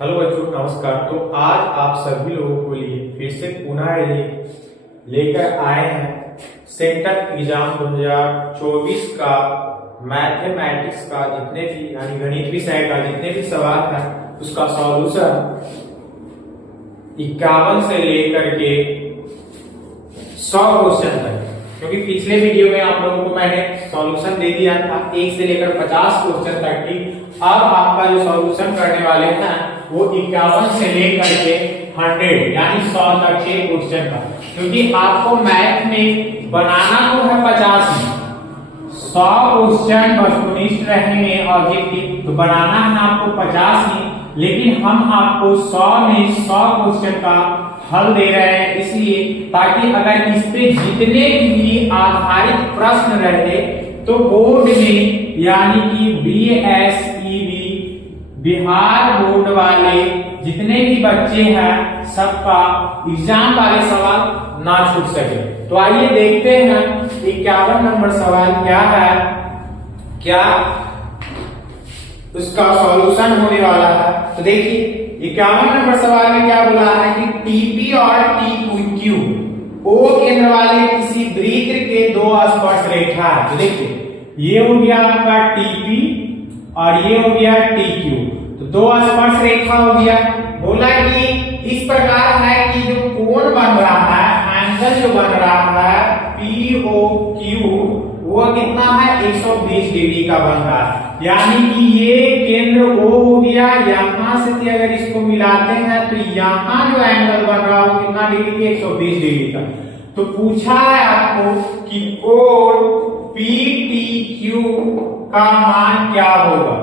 Hello बच्चों, नमस्कार। तो आज आप सभी लोगों के लिए फिर से पुनः लेकर आए हैं सेंट्रल एग्जाम 2024 का मैथमेटिक्स का जितने भी यानी गणित विषय का जितने भी सवाल है उसका सॉल्यूशन 51 से लेकर के 100 क्वेश्चन तक। क्योंकि पिछले वीडियो में आप लोगों को मैंने सॉल्यूशन दे दिया था 1 से लेकर 50 क्वेश्चन तक की। अब आपका जो सॉल्यूशन करने वाले हैं वो 51 से लेकर के 100 यानी 100 तक के क्वेश्चन का। क्योंकि आपको मैथ में बनाना तो है 50 में, 100 क्वेश्चन वस्तुनिष्ठ रहेंगे ऑब्जेक्टिव, तो बनाना है आपको 50 में, लेकिन हम आपको 100 में 100 क्वेश्चन का हल दे रहे हैं इसलिए ताकि अगर इस पे जितने भी आधारित प्रश्न रहते तो बोर्ड में यानी कि BSEB बिहार बोर्ड वाले जितने भी बच्चे हैं सबका एग्जाम वाले सवाल ना छूट सके। तो आइए देखते हैं 51 नंबर सवाल क्या है, क्या उसका सॉल्यूशन होने वाला है। तो देखिए 51 नंबर सवाल में क्या बोला है कि TP और TQ O केंद्र वाले किसी वृत्त के दो स्पर्श रेखा है। तो देखिए ये हो गया आपका TP और ये हो गया TQ, तो दो स्पर्श रेखा हो गया। बोला कि इस प्रकार है कि जो कोण बन रहा है, एंगल जो बन रहा है POQ वो कितना है 120 डिग्री का बन रहा है। यानी कि ये केंद्र O हो गया, यहां से अगर इसको मिलाते हैं तो यहां जो एंगल बन रहा है वो कितना डिग्री के 120 डिग्री का। तो पूछा है आपको कि कोण PTQ का मान क्या होगा।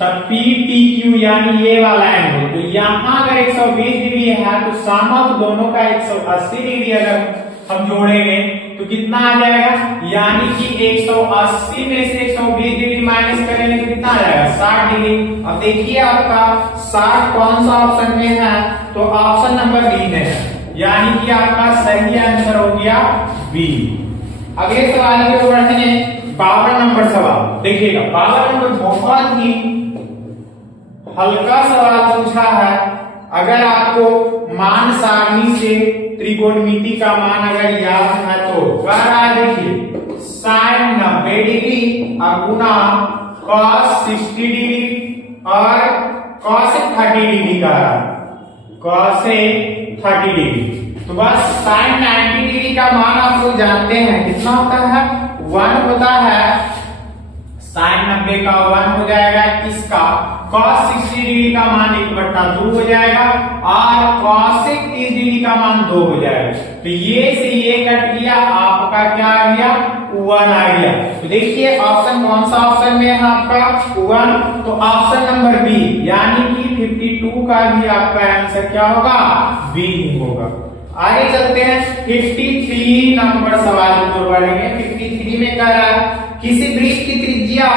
तब PTQ यानी ये वाला एंगल, तो यहां अगर 120 डिग्री है तो सामक दोनों का 180 डिग्री अगर हम जोड़ेंगे तो कितना आ जाएगा, यानी कि 180 में से 120 डिग्री माइनस करेंगे तो कितना आ जाएगा 60 डिग्री। अब देखिए आपका 60 कौन सा ऑप्शन में है, तो ऑप्शन नंबर बी में है, यानी कि आपका सही आंसर हो गया बी। अगले सवाल की ओर बढ़ेंगे 52 नंबर सवाल। देखिएगा 52 नंबर बहुत ही हल्का सवाल पूछा है। अगर आपको मान सारणी से त्रिकोणमिति का मान अगर याद है तो कह रहा है, देखिए sin 90 डिग्री और गुना cos 60 डिग्री और cos 30 डिग्री का cos 30 डिग्री। तो बस sin 90 डिग्री का मान आप लोग जानते हैं कितना होता है 1 होता है, sin 90 का 1 हो जाएगा, इसका cos 60 डिग्री का मान 1/2 हो जाएगा और cos 30 डिग्री का मान 2 हो जाएगा। तो ये से ये कट गया, आपका क्या आ गया 1 आ गया। तो देखिए ऑप्शन कौन सा ऑप्शन में है आपका 1, तो ऑप्शन नंबर बी यानी कि 52 का भी आपका आंसर क्या होगा बी होगा। आगे चलते हैं 53 नंबर सवाल की ओर बढ़ेंगे। 53 में कह रहा है किसी वृत्त की त्रिज्या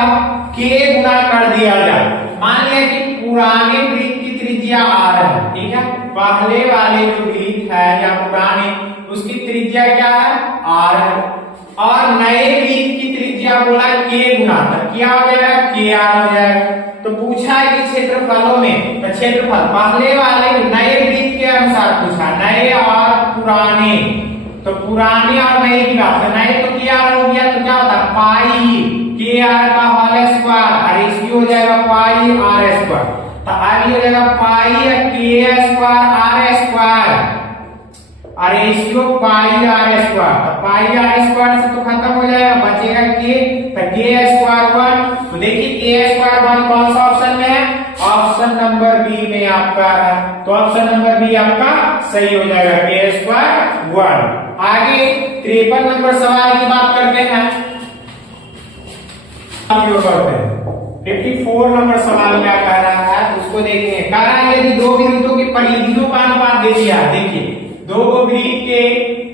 k गुना कर दिया जाए। मान लिया कि पुराने वृत्त की त्रिज्या r है, ठीक है, पहले वाले जो वृत्त है या पुराने उसकी त्रिज्या क्या है r है, और नए वृत्त की त्रिज्या बोला k गुना, तो क्या हो जाएगा kr हो जाएगा। तो पूछा है कि क्षेत्रफलों में, तो क्षेत्रफल पहले वाले नए वृत्त के अनुसार पूछा, नए और पुराने, तो पुराने और नए की बात है। नए तो kr हो गया, तो क्या होता है पाई kr का होल स्क्वायर और इसकी हो जाएगा पाई r स्क्वायर। तो आगे हो जाएगा पाई k स्क्वायर r स्क्वायर और इसको पाई r स्क्वायर। तो पाई r स्क्वायर से तो खत्म हो जाएगा, बचेगा k, तो k स्क्वायर 1। तो देखिए k स्क्वायर 1 कौन सा ऑप्शन में है, ऑप्शन नंबर बी में आपका है। तो ऑप्शन नंबर बी आपका सही हो जाएगा k स्क्वायर 1। आगे 53 नंबर सवाल की बात करते हैं। 54 नंबर सवाल क्या कह रहा है उसको देखते हैं। कह रहा है यदि दो वृत्तों की परिधियों का अनुपात दे दिया, देखिए दो वृत्त के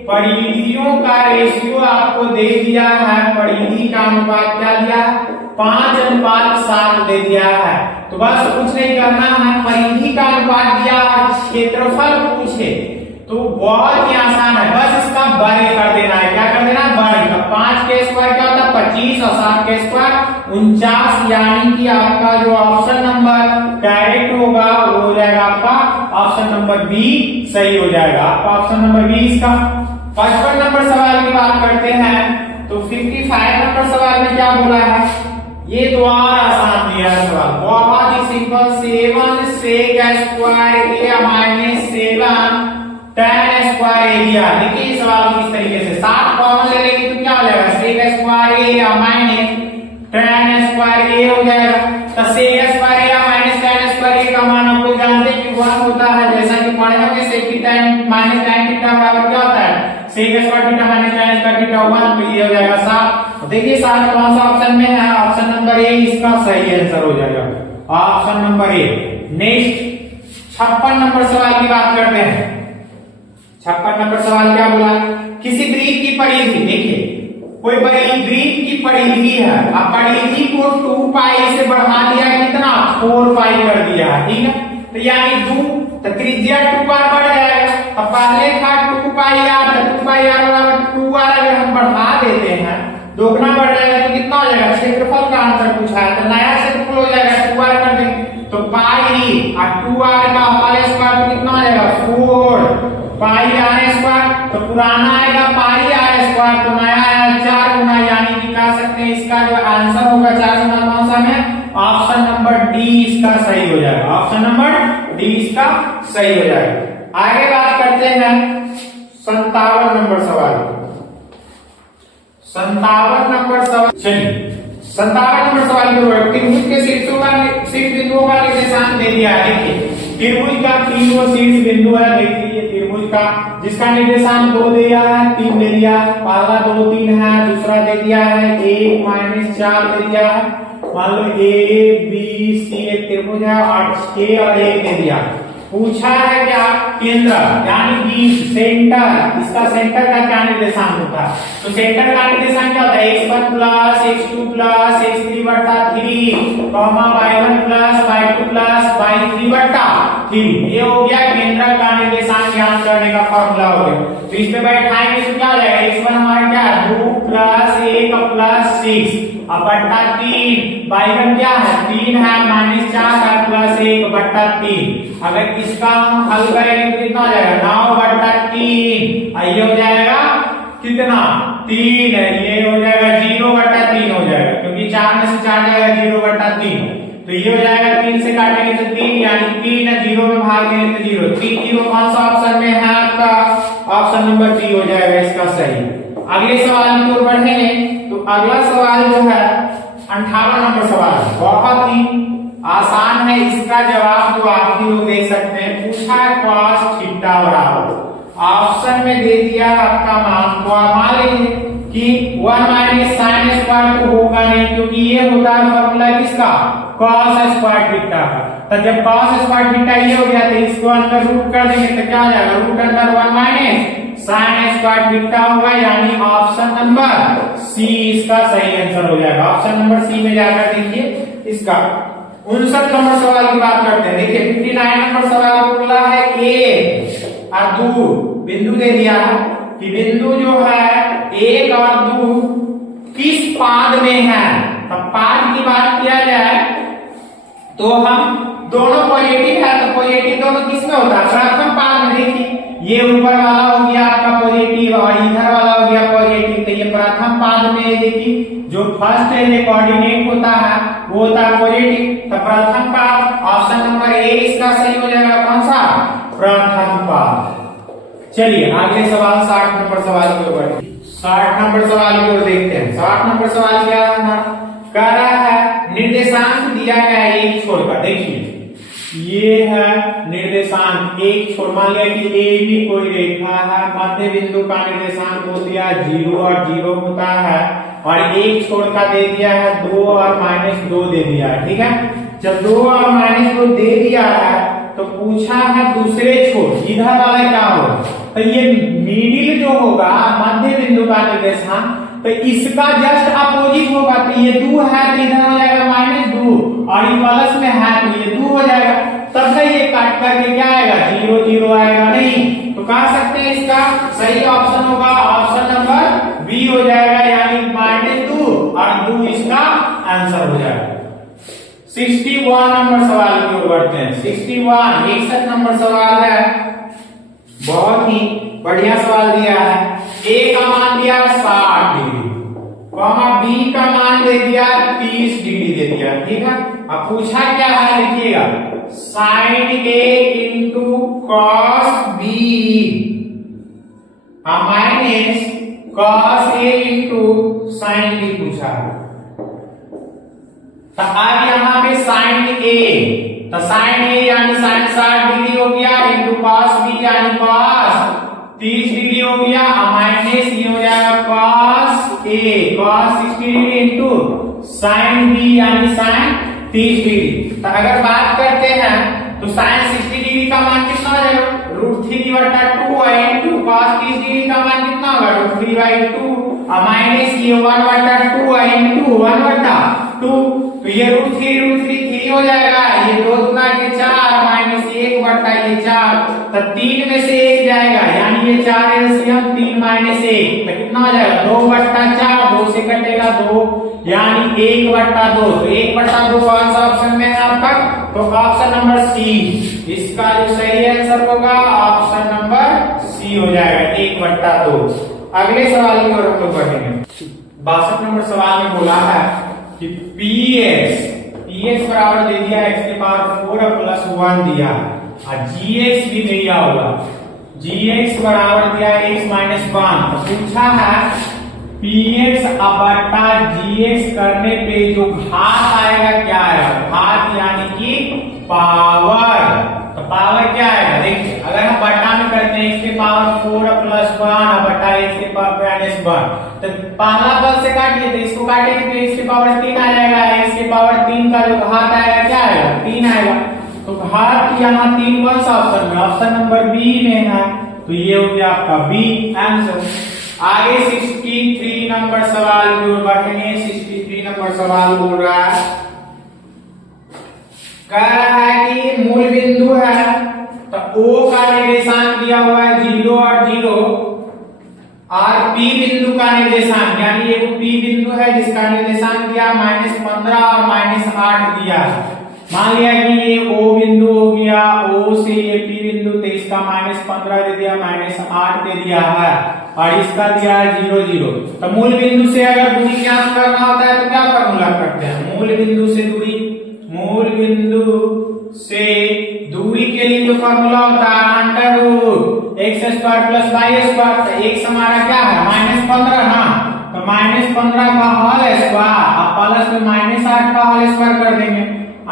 परिधियों का रेशियो आपको दे दिया है, परिधि का अनुपात क्या दिया है 5:7 दे दिया है। तो बस कुछ नहीं करना है, परिधि का अनुपात दिया और क्षेत्रफल पूछे तो बहुत ही आसान है, बस इसका वर्ग कर देना है। क्या कर देना वर्ग, 5 के स्क्वायर क्या होता है 25 और 7 के स्क्वायर 49, यानी कि आपका जो ऑप्शन नंबर करेक्ट होगा वो हो जाएगा नंबर बी सही हो जाएगा। आपका ऑप्शन नंबर बी इसका। 55 नंबर सवाल की बात करते हैं तो 55 नंबर सवाल में क्या बोला है, ये तो और आसान दिया है सवाल, बहुत ही सिंपल। 7 sec स्क्वायर ए माइनस 7 tan स्क्वायर एरिया। देखिए सवाल किस तरीके से 7 कॉमन ले लेंगे तो क्या हो जाएगा, sec स्क्वायर ए माइनस tan स्क्वायर ए हो जाएगा। तो sec स्क्वायर ए माइनस tan स्क्वायर ए का मान आप लोग जानते हैं कि 1 होता है, जैसा कि पढ़े होंगे sec tan minus tan theta बराबर क्या होता है, sec square theta minus tan square theta 1, तो ये हो जाएगा 7। देखिए 7 कौन सा ऑप्शन में है, ऑप्शन नंबर ए इसका सही आंसर हो जाएगा, option number A. Next 56 number सवाल की बात करते हैं। 56 नंबर सवाल क्या बोला, किसी वृत्त की परिधि, देखिए कोई वृत्त की परिधि है, अब परिधि को 2 पाई से बढ़ा दिया कितना, 4 पाई कर दिया, ठीक है। तो यानी 2 तो त्रिज्या 2 बार बढ़ जाएगा। अब पहले था 2 पाई आर, तो 2 पाई आर बराबर 2 आर अगर हम बढ़ा देते हैं दोगुना बढ़ जाएगा तो कितना हो जाएगा, क्षेत्रफल का आंसर पूछा है तो नया क्षेत्रफल हो जाएगा 2 आर कर देंगे तो पाई और 2 आर का होल स्क्वायर तो कितना हो जाएगा 4 पाई आर स्क्वायर, तो पुराना आएगा पाई आर स्क्वायर तो नया आया 4 गुना, यानी कि कह सकते हैं इसका जो आंसर होगा 4 गुना कौन सा में, ऑप्शन नंबर डी इसका सही हो जाएगा, ऑप्शन नंबर डी इसका सही हो जाएगा। आगे बात करते हैं 57 नंबर सवाल। 57 नंबर सवाल, चलिए 57 नंबर सवाल को त्रिभुज के शीर्ष बिंदुओं का निर्देशांक दे दिया है। देखिए त्रिभुज का 3 शीर्ष बिंदु है, देख लीजिए त्रिभुज का जिसका निर्देशांक 2 दे दिया है, 3 दे दिया है, पहला 2 3 है, दूसरा दे दिया है 1 माइनस 4 दे दिया है। मान लो ए बी सी एक त्रिभुज है और 6 और 1 दे दिया। पूछा है क्या, केंद्र यानी बीच, सेंटर, इसका सेंटर का क्या निर्देशांक होता है, तो सेंटर का निर्देशांक क्या होता है, x1 plus x2 plus x3 बटा 3 comma y1 plus y2 plus y3 बटा 3। ये हो गया केंद्र का निर्देशांक ज्ञात करने का फॉर्मूला हो गया। तो इस पे बैठाएंगे तो क्या हो जाएगा, x1 हमारा क्या है 2 प्लस 1 प्लस 6 अब बट्टा 3, y1 क्या है 3 है माइनस 4 है प्लस 1 बट्टा 3। अगर इसका हम हल करेंगे तो कितना हो जाएगा 9 बट्टा 3, ये हो जाएगा कितना 3 है, ये हो जाएगा 0 बट्टा 3 हो जाएगा, क्योंकि 4 में से 4 जाएगा 0 बट्टा 3, तो ये हो जाएगा 3 से काटेंगे तो 3, यानी 3 है 0 में भाग देंगे तो 0, 3 0 कौन सा ऑप्शन में है आपका, ऑप्शन नंबर 3 हो जाएगा इसका सही। अगले सवाल की ओर बढ़ेंगे तो अगला सवाल जो है 58 नंबर सवाल, बहुत ही आसान है, इसका जवाब तो आप ही लोग देख सकते हैं। पूछा है cos थीटा बराबर, ऑप्शन में दे दिया आपका मान, तो आप मान लीजिए कि 1 माइनस साइन स्क्वायर तो होगा नहीं, क्योंकि ये होता है फॉर्मूला किसका, cos स्क्वायर थीटा का। तो जब cos स्क्वायर थीटा ये हो गया तो इसको अंदर रूट कर देंगे तो क्या हो जाएगा, रूट अंदर 1 माइनस साइन स्क्वायर थीटा होगा, यानी ऑप्शन नंबर सी इसका सही आंसर हो जाएगा। ऑप्शन नंबर सी में जाकर देखिए इसका 59 नंबर सवाल की बात करते हैं। देखिए 59 नंबर सवाल बोला है ए और 2 बिंदु दे दिया है कि बिंदु जो है 1 और 2 किस पाद में है। तो पाद की बात किया जाए तो हम दोनों पॉजिटिव है, तो पॉजिटिव दोनों किस में होता है, प्रथम पाद में। देखिए ये ऊपर वाला हो गया आपका पॉजिटिव और इधर वाला हो गया पॉजिटिव, तो ये प्रथम पाद में देखिए जो फर्स्ट है कोऑर्डिनेट होता है वो होता है पॉजिटिव, तो प्रथम पाद ऑप्शन नंबर ए इसका सही हो जाएगा, कौन सा, प्रथम पाद। चलिए अगले सवाल 60 नंबर सवाल की ओर 60 नंबर सवाल की ओर देखते हैं। 60 नंबर सवाल क्या है, कह रहा है निर्देशांक दिया गया है एक छोड़कर। देखिए ये है निर्देशांक एक छोड़, मान लिया कि ए भी कोई रेखा है, मध्य बिंदु का निर्देशांक हो दिया 0 और 0 होता है, और एक छोड़ का दे दिया है 2 और -2 दे दिया है, ठीक है। जब 2 और -2 दे दिया है तो पूछा है दूसरे छोर इधर वाला क्या होगा, तो ये मिडिल जो होगा मध्य बिंदु का निर्देशांक, तो इसका जस्ट अपोजिट होगा, तो ये 2 है तो इधर हो जाएगा -2 और ये प्लस में है तो ये 2 हो जाएगा, तब से ये काट करके क्या आएगा 0 0 आएगा नहीं, तो कह सकते हैं इसका सही ऑप्शन होगा ऑप्शन नंबर बी हो जाएगा, यानी -2 और 2 इसका आंसर हो जाएगा। 61 61 नंबर सवाल की ओर बढ़ते हैं। 61 नंबर सवाल है, बहुत ही बढ़िया सवाल दिया है। ए का मान दिया 60 डिग्री, बी का मान दे दिया 30 डिग्री दे दिया, ठीक है। अब पूछा क्या है, लिखिएगा sine A into cos B minus cos A into sine B पूछा है। तो अब यहां पे साइन ए, तो साइन ए यानी साइन 60 डिग्री हो गया, इंटू कॉस बी यानी कॉस 30 डिग्री हो गया, माइनस ये हो जाएगा cos A cos 60 degree into sine B यानी साइन 30 डिग्री। तो अगर बात करते हैं तो साइन 60 डिग्री का मान कितना हो जाएगा, √3/2 इंटू कॉस 30 डिग्री का मान कितना होगा, √3/2 माइनस ये 1/2 इंटू 1/2। तो ये √3 हो जाएगा, ये 2 गुना के 4 माइनस 1/4, तो 3 में से 1 जाएगा, यानी ये 4 एलसीएम 3 माइनस 1 तो कितना हो जाएगा 2/4, 2 से कटेगा 2 यानी 1/2। तो 1/2 कौन सा ऑप्शन में है आपका, तो ऑप्शन नंबर सी, इसका जो सही आंसर होगा ऑप्शन नंबर सी हो जाएगा 1/2। अगले सवाल की ओर हम लोग बढ़ेंगे। 62 नंबर सवाल में बोला है कि px बराबर दे दिया x के पावर 4 प्लस 1 दिया और gx भी दिया होगा, gx बराबर दिया x माइनस 1। तो पूछा है px बटा gx करने पे जो घात आएगा क्या आएगा, घात यानी कि पावर। तो पावर क्या आएगा, देखिए अगर हम बटा में करते हैं x के पावर 4 प्लस 1 बटा x के पावर माइनस 1, तो पहला पद से काटिए तो इसको काटेंगे तो x के पावर 3 आ जाएगा, x के पावर 3 का जो घात आएगा क्या आएगा 3 आएगा। तो घात यहाँ 3 कौन सा ऑप्शन में, ऑप्शन नंबर बी में है, तो ये हो गया आपका बी आंसर। आगे 63 नंबर सवाल की ओर बढ़ेंगे। 63 नंबर सवाल बोल रहा है, कह रहा है कि मूल बिंदु है तो O का निर्देशांक दिया हुआ है 0 और 0 और P बिंदु का निर्देशांक यानी ये P बिंदु है जिसका निर्देशांक दिया -15 और -8 दिया है। मान लिया कि ये O बिंदु हो गया, O से ये P बिंदु, तो इसका -15 दे दिया, -8 दे दिया है और इसका दिया है 0 0। तो मूल बिंदु से अगर दूरी ज्ञात करना होता है तो क्या फॉर्मूला करते हैं, मूल बिंदु से दूरी, मूल बिंदु से दूरी के लिए जो फॉर्मूला होता है √x² + y²। तो x हमारा क्या है -15 ना, तो -15 का होल स्क्वायर और प्लस में -8 का होल स्क्वायर कर देंगे, √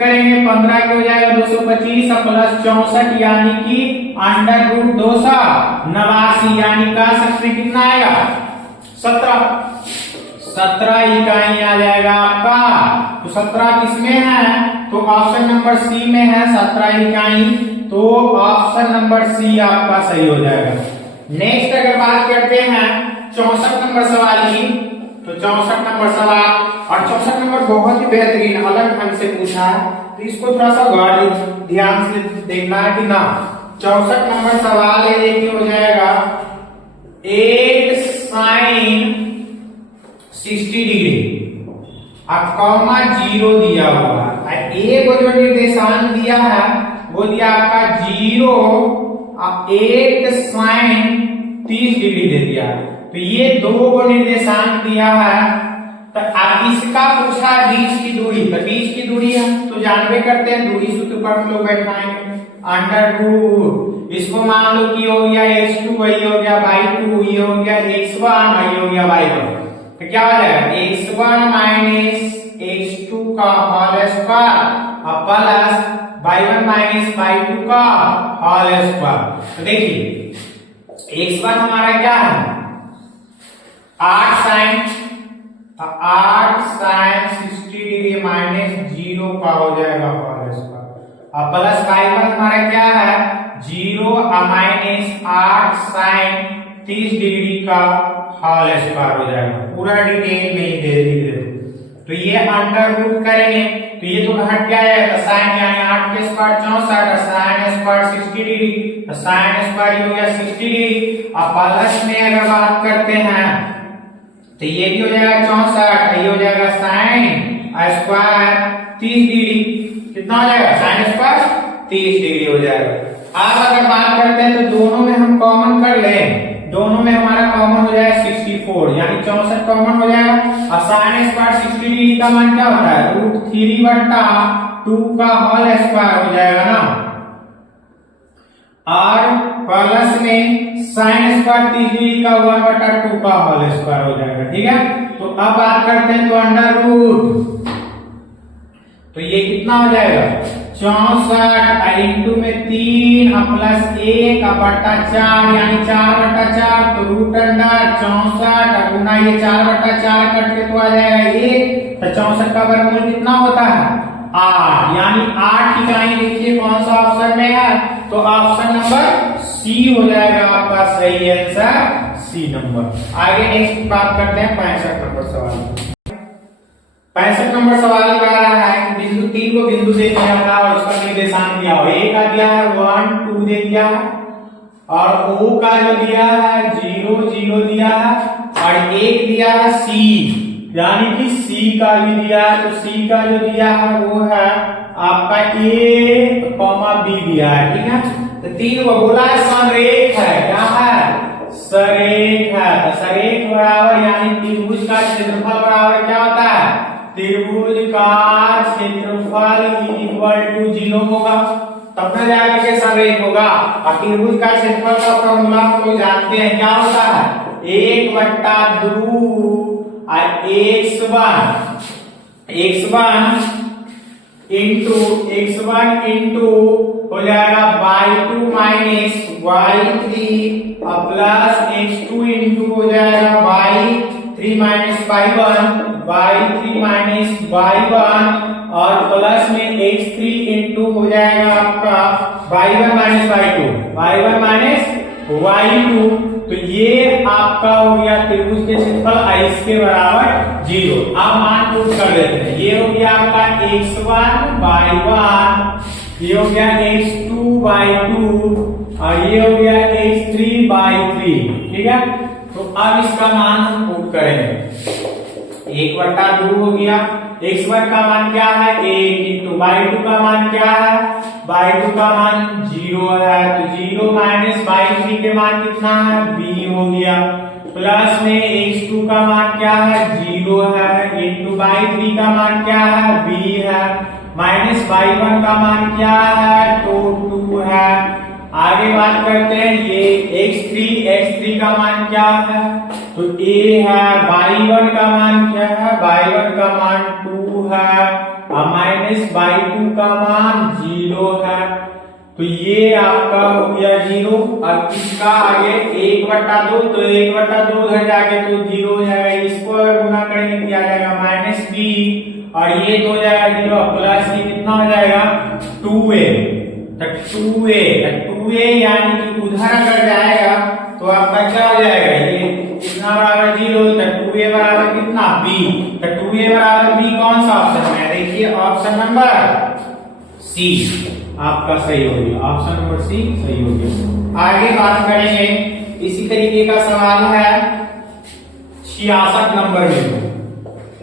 करेंगे 15 के हो जाएगा 225 और प्लस 64 यानी कि √289 यानी कह सकते हैं कितना आएगा 17 इकाई आ जाएगा आपका। तो 17 किसमें है, तो ऑप्शन नंबर सी में है 17 इकाई, तो ऑप्शन नंबर सी आपका सही हो जाएगा। नेक्स्ट अगर बात करते हैं 64 नंबर सवाल की, तो 64 नंबर सवाल, और 64 नंबर बहुत ही बेहतरीन अलग ढंग से पूछा है, तो इसको थोड़ा सा गौर ध्यान से देखना है कि ना। 64 नंबर सवाल है, ये हो जाएगा 8 sin 60 डिग्री और कॉमा 0 दिया हुआ है, ए को जो निर्देशांक दिया है वो दिया आपका 0 और 8 sin 30 डिग्री दे दिया। तो ये 2 को निर्देशांक दिया है, तो अब इसका पूछा बीच की दूरी, तो बीच की दूरी हम तो जानबे करते हैं, दूरी सूत्र पर हम लोग बैठाएंगे √, इसको मान लो कि हो गया x2, वही हो गया y2, ये हो गया x1 और ये हो गया y1। तो क्या हो जाएगा x1 माइनस x2 का होल स्क्वायर और प्लस y1 माइनस y2 का होल स्क्वायर। तो देखिए x1 हमारा क्या है 8 sin 60 डिग्री माइनस 0 का हो जाएगा होल स्क्वायर और प्लस y1 हमारा क्या है 0 और माइनस 8 sin 30 डिग्री का होल स्क्वायर हो जाएगा। पूरा डिटेल में ही दे दी। तो ये √ करेंगे तो ये तो घट क्या है, साइन यानी 8 के स्क्वायर 64 साइन स्क्वायर 60 डिग्री, तो साइन स्क्वायर हो गया 60 डिग्री और प्लस में अगर बात करते हैं तो ये भी हो जाएगा 64, ये हो जाएगा साइन स्क्वायर 30 डिग्री। कितना हो जाएगा? साइन स्क्वायर 30 डिग्री हो जाएगा। अब अगर बात करते हैं तो दोनों में हम कॉमन कर लें, दोनों में हमारा कॉमन हो जाएगा 64, यानी 64 कॉमन हो जाएगा। और साइन स्क्वायर 60 डिग्री का मान क्या होता है? √3/2 का होल स्क्वायर हो जाएगा ना, और प्लस में साइन स्क्वायर 30 डिग्री का 1/2 का होल स्क्वायर हो जाएगा। ठीक है, तो अब बात करते हैं तो अंडर रूट, तो ये कितना हो जाएगा? 64 इंटू में 3 प्लस 1/4 यानी 4/4, तो रूट अंडर 64 गुना ये 4/4 कट के तो आ जाएगा 1, तो 64 का वर्गमूल कितना होता है? 8, यानी 8 की लाइन देखिए कौन सा ऑप्शन में है, तो ऑप्शन नंबर सी हो जाएगा आपका सही आंसर, सी नंबर। आगे नेक्स्ट बात करते हैं 65 नंबर सवाल। 65 नंबर सवाल कह रहा है बिंदु 3 को बिंदु दे दिया है और उसका निर्देशांक दिया हो, ए का दिया है 1 2 दे दिया है, और ओ का जो दिया है 0 0 दिया है, और 1 दिया है सी, यानी कि सी का भी दिया है। तो सी का जो दिया है वो है आपका ए कॉमा बी दिया है। ठीक है, तो 3 को बोला है संरेख है, क्या है? सरेख है। तो सरेख बराबर यानी त्रिभुज का क्षेत्रफल बराबर क्या होता है? त्रिभुज का क्षेत्रफल इक्वल टू 0 होगा, तब न जाकर के सरेख होगा। और त्रिभुज का क्षेत्रफल का फॉर्मूला हम लोग जानते हैं, क्या होता है? 1/2 और x1 इंटू हो जाएगा y2 minus y3 plus x2 into हो जाएगा y3 minus y3 minus y1, और प्लस में x3 इंटू हो जाएगा आपका y1 माइनस y2, तो ये आपका हो गया त्रिभुज के क्षेत्रफल इसके बराबर 0। अब मान पुट कर देते हैं, ये हो गया आपका x1 y1, ये हो गया x2 y2, और ये हो गया x3 y3। ठीक है, तो अब इसका मान हम पुट करेंगे। 1/2 हो गया, x1 का मान क्या है? 1 इंटू y2 का मान क्या है? y2 का मान 0 है, तो 0 माइनस y3 के मान कितना है? b हो गया, प्लस में x2 का मान क्या है? 0 है, इंटू y3 का मान क्या है? b है, माइनस y1 का मान क्या है? तो 2 है। आगे बात करते हैं ये x3 का मान क्या है? तो a है, y1 का मान क्या है? y1 का मान 2 है, और माइनस y2 का मान 0 है, तो ये आपका हो गया 0। अब इसका आगे 1/2, तो 1/2 उधर जाके तो 0 हो जाएगा, इसको गुना करेंगे क्या जाएगा? माइनस b, और ये तो हो जाएगा 0, प्लस ये कितना हो जाएगा? 2a, तो 2a यानी कि उधर अगर जाएगा तो आपका क्या हो जाएगा? ये कितना बराबर 0, तो 2a बराबर कितना? b, तो 2a बराबर b कौन सा ऑप्शन है? देखिए ऑप्शन नंबर सी आपका सही हो गया, ऑप्शन नंबर सी सही हो गया। आगे बात करेंगे, इसी तरीके का सवाल है 66 नंबर में,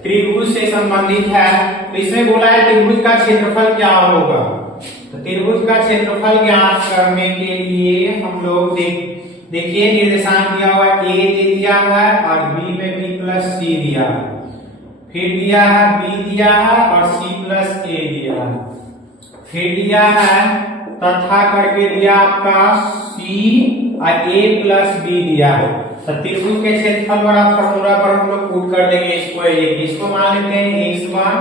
त्रिभुज से संबंधित है। तो इसमें बोला है त्रिभुज का क्षेत्रफल क्या होगा। तो त्रिभुज का क्षेत्रफल ज्ञात करने के लिए हम लोग देखिए निर्देशांक दिया हुआ a दे दिया है, और b में b प्लस c दिया है, फिर दिया है b दिया है, और c प्लस a दिया है, फिर दिया है तथा करके दिया आपका c और a प्लस b दिया है। तो त्रिभुज के क्षेत्रफल वाला फॉर्मूला पर हम लोग पुट कर देंगे इसको मान लेते हैं x1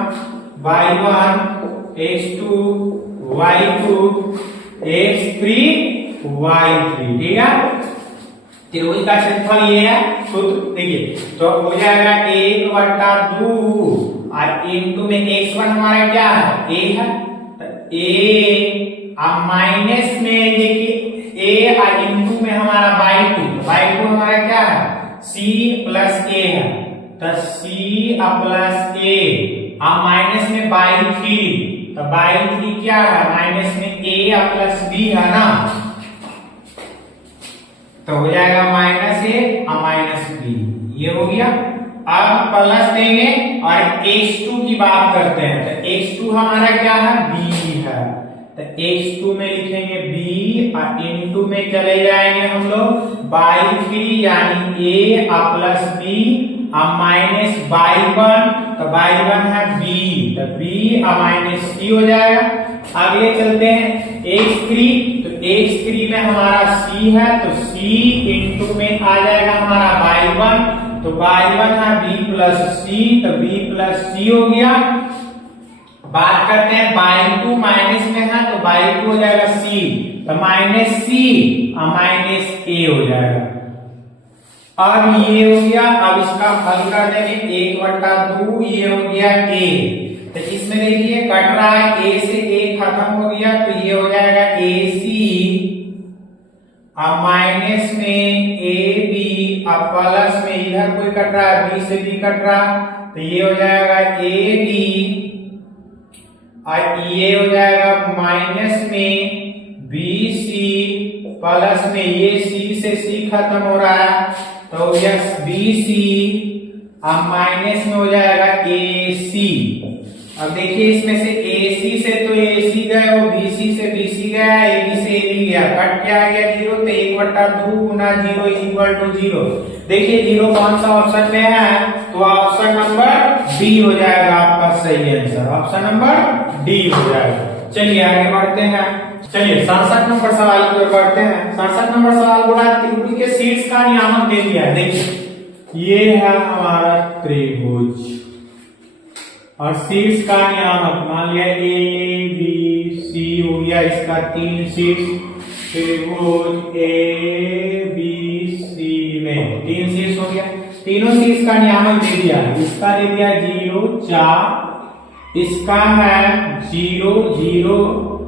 y1 x2 y2 x3 y3। ठीक है, त्रिभुज का क्षेत्रफल ये है, तो देखिए तो हो जाएगा 1/2, और इंटू में x1 हमारा क्या है? a है, तो a, अब माइनस में देखिए a, और इंटू में हमारा y2 हमारा क्या है? c प्लस a है, तो c प्लस a, अब माइनस में y3, तो y3 क्या है? माइनस में a प्लस b है ना, तो हो जाएगा -a और -b, ये हो गया। अब प्लस देंगे और x2 की बात करते हैं, तो x2 हमारा क्या है, b है, तो x2 में लिखेंगे b और इनटू में चले जाएंगे हम लोग बाई 3 यानी a प्लस b और माइनस बाई 1, तो बाई 1 है b, तो b और माइनस c हो जाएगा। आगे चलते हैं x3, तो x3 में हमारा c है, तो c इनटू में आ जाएगा हमारा बाई 1, तो बाई 1 है b प्लस c, तो b प्लस c हो गया। बात करते हैं बाई 2 माइनस में है, तो बाई 2 हो जाएगा c, तो माइनस c और माइनस a हो जाएगा। अब ये हो गया, अब इसका हल कर देंगे 1/2, ये हो गया a, तो इसमें देखिए कट रहा है a से a खत्म हो गया, तो ये हो जाएगा ac और माइनस में ab और प्लस में इधर कोई कट रहा है b से b कट रहा, तो ये हो जाएगा ab और ये हो जाएगा माइनस में bc प्लस में ये c से c खत्म हो रहा है, तो यस bc और माइनस में हो जाएगा ac। अब देखिए इसमें से AC से तो AC गया, वो BC से BC गया, AB से AB गया, कट क्या आ गया 0, तो 1/2 गुना 0 इक्वल टू 0। देखिए 0 कौन सा ऑप्शन में है, तो ऑप्शन नंबर डी हो जाएगा आपका सही आंसर, ऑप्शन नंबर डी हो जाएगा। चलिए आगे बढ़ते हैं, चलिए 67 नंबर सवाल की ओर बढ़ते हैं। 67 नंबर सवाल बोला त्रिभुज के शीर्ष का नियामक दे दिया है। देखिए ये है हमारा त्रिभुज और शीर्ष का नियामक मान लिया ए बी सी हो गया, इसका 3 शीर्ष, त्रिभुज ए बी सी में 3 शीर्ष हो गया, तीनों शीर्ष का नियामक दे दिया, इसका दे दिया 0 4, इसका है 0 0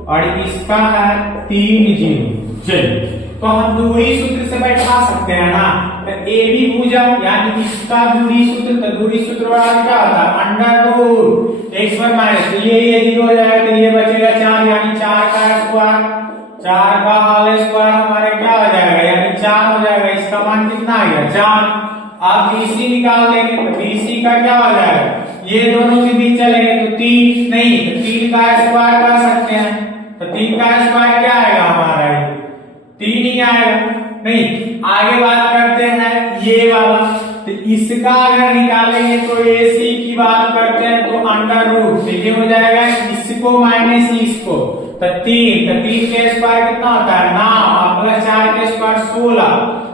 और इसका है 3 0। चलिए तो हम दूरी सूत्र से बैठा सकते हैं ना, तो ए बी भुजा यानी इसका दूरी सूत्र, तो दूरी सूत्र वाला क्या होता है अंडर रूट x पर माइनस, तो ये 0 हो जाएगा, तो ये बचेगा 4 यानी 4 का स्क्वायर, 4 का होल स्क्वायर हमारे क्या हो जाएगा यानी 4 हो जाएगा, इसका मान कितना आ गया 4। अब BC निकाल देंगे, तो BC का क्या हो जाएगा, ये दोनों के बीच चलेंगे तो 3 नहीं, तो 3 का स्क्वायर कर सकते हैं, तो 3 का स्क्वायर क्या आएगा हमारा 3 ही आएगा। नहीं आगे बात करते हैं ये वाला, तो इसका अगर निकालेंगे तो AC की बात करते हैं तो अंडर रूट, तो ये हो जाएगा इसको माइनस इसको, तो 3 के स्क्वायर कितना होता है 9 प्लस 4 के स्क्वायर 16,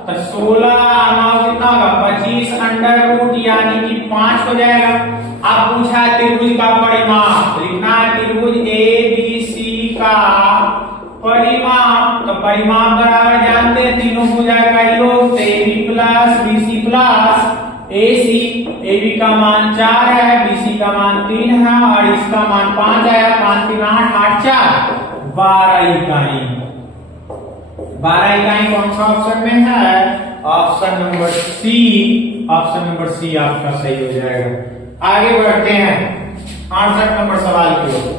तो 16 9 कितना होगा 25 अंडर रूट यानी कि 5 हो जाएगा। अब पूछा है त्रिभुज का परिमाप, लिखना है त्रिभुज ABC का परिमाप, तो परिमाप बराबर जानते हैं तीनों भुजा का योग, तो AB plus BC plus AC, AB का मान 4 है, BC का मान 3 है और इसका मान 5 है, 5 3 8 8 4 12 इकाई। 12 इकाई कौन सा ऑप्शन में है, option number C, option number C आपका सही हो जाएगा। आगे बढ़ते हैं 68 नंबर सवाल की ओर।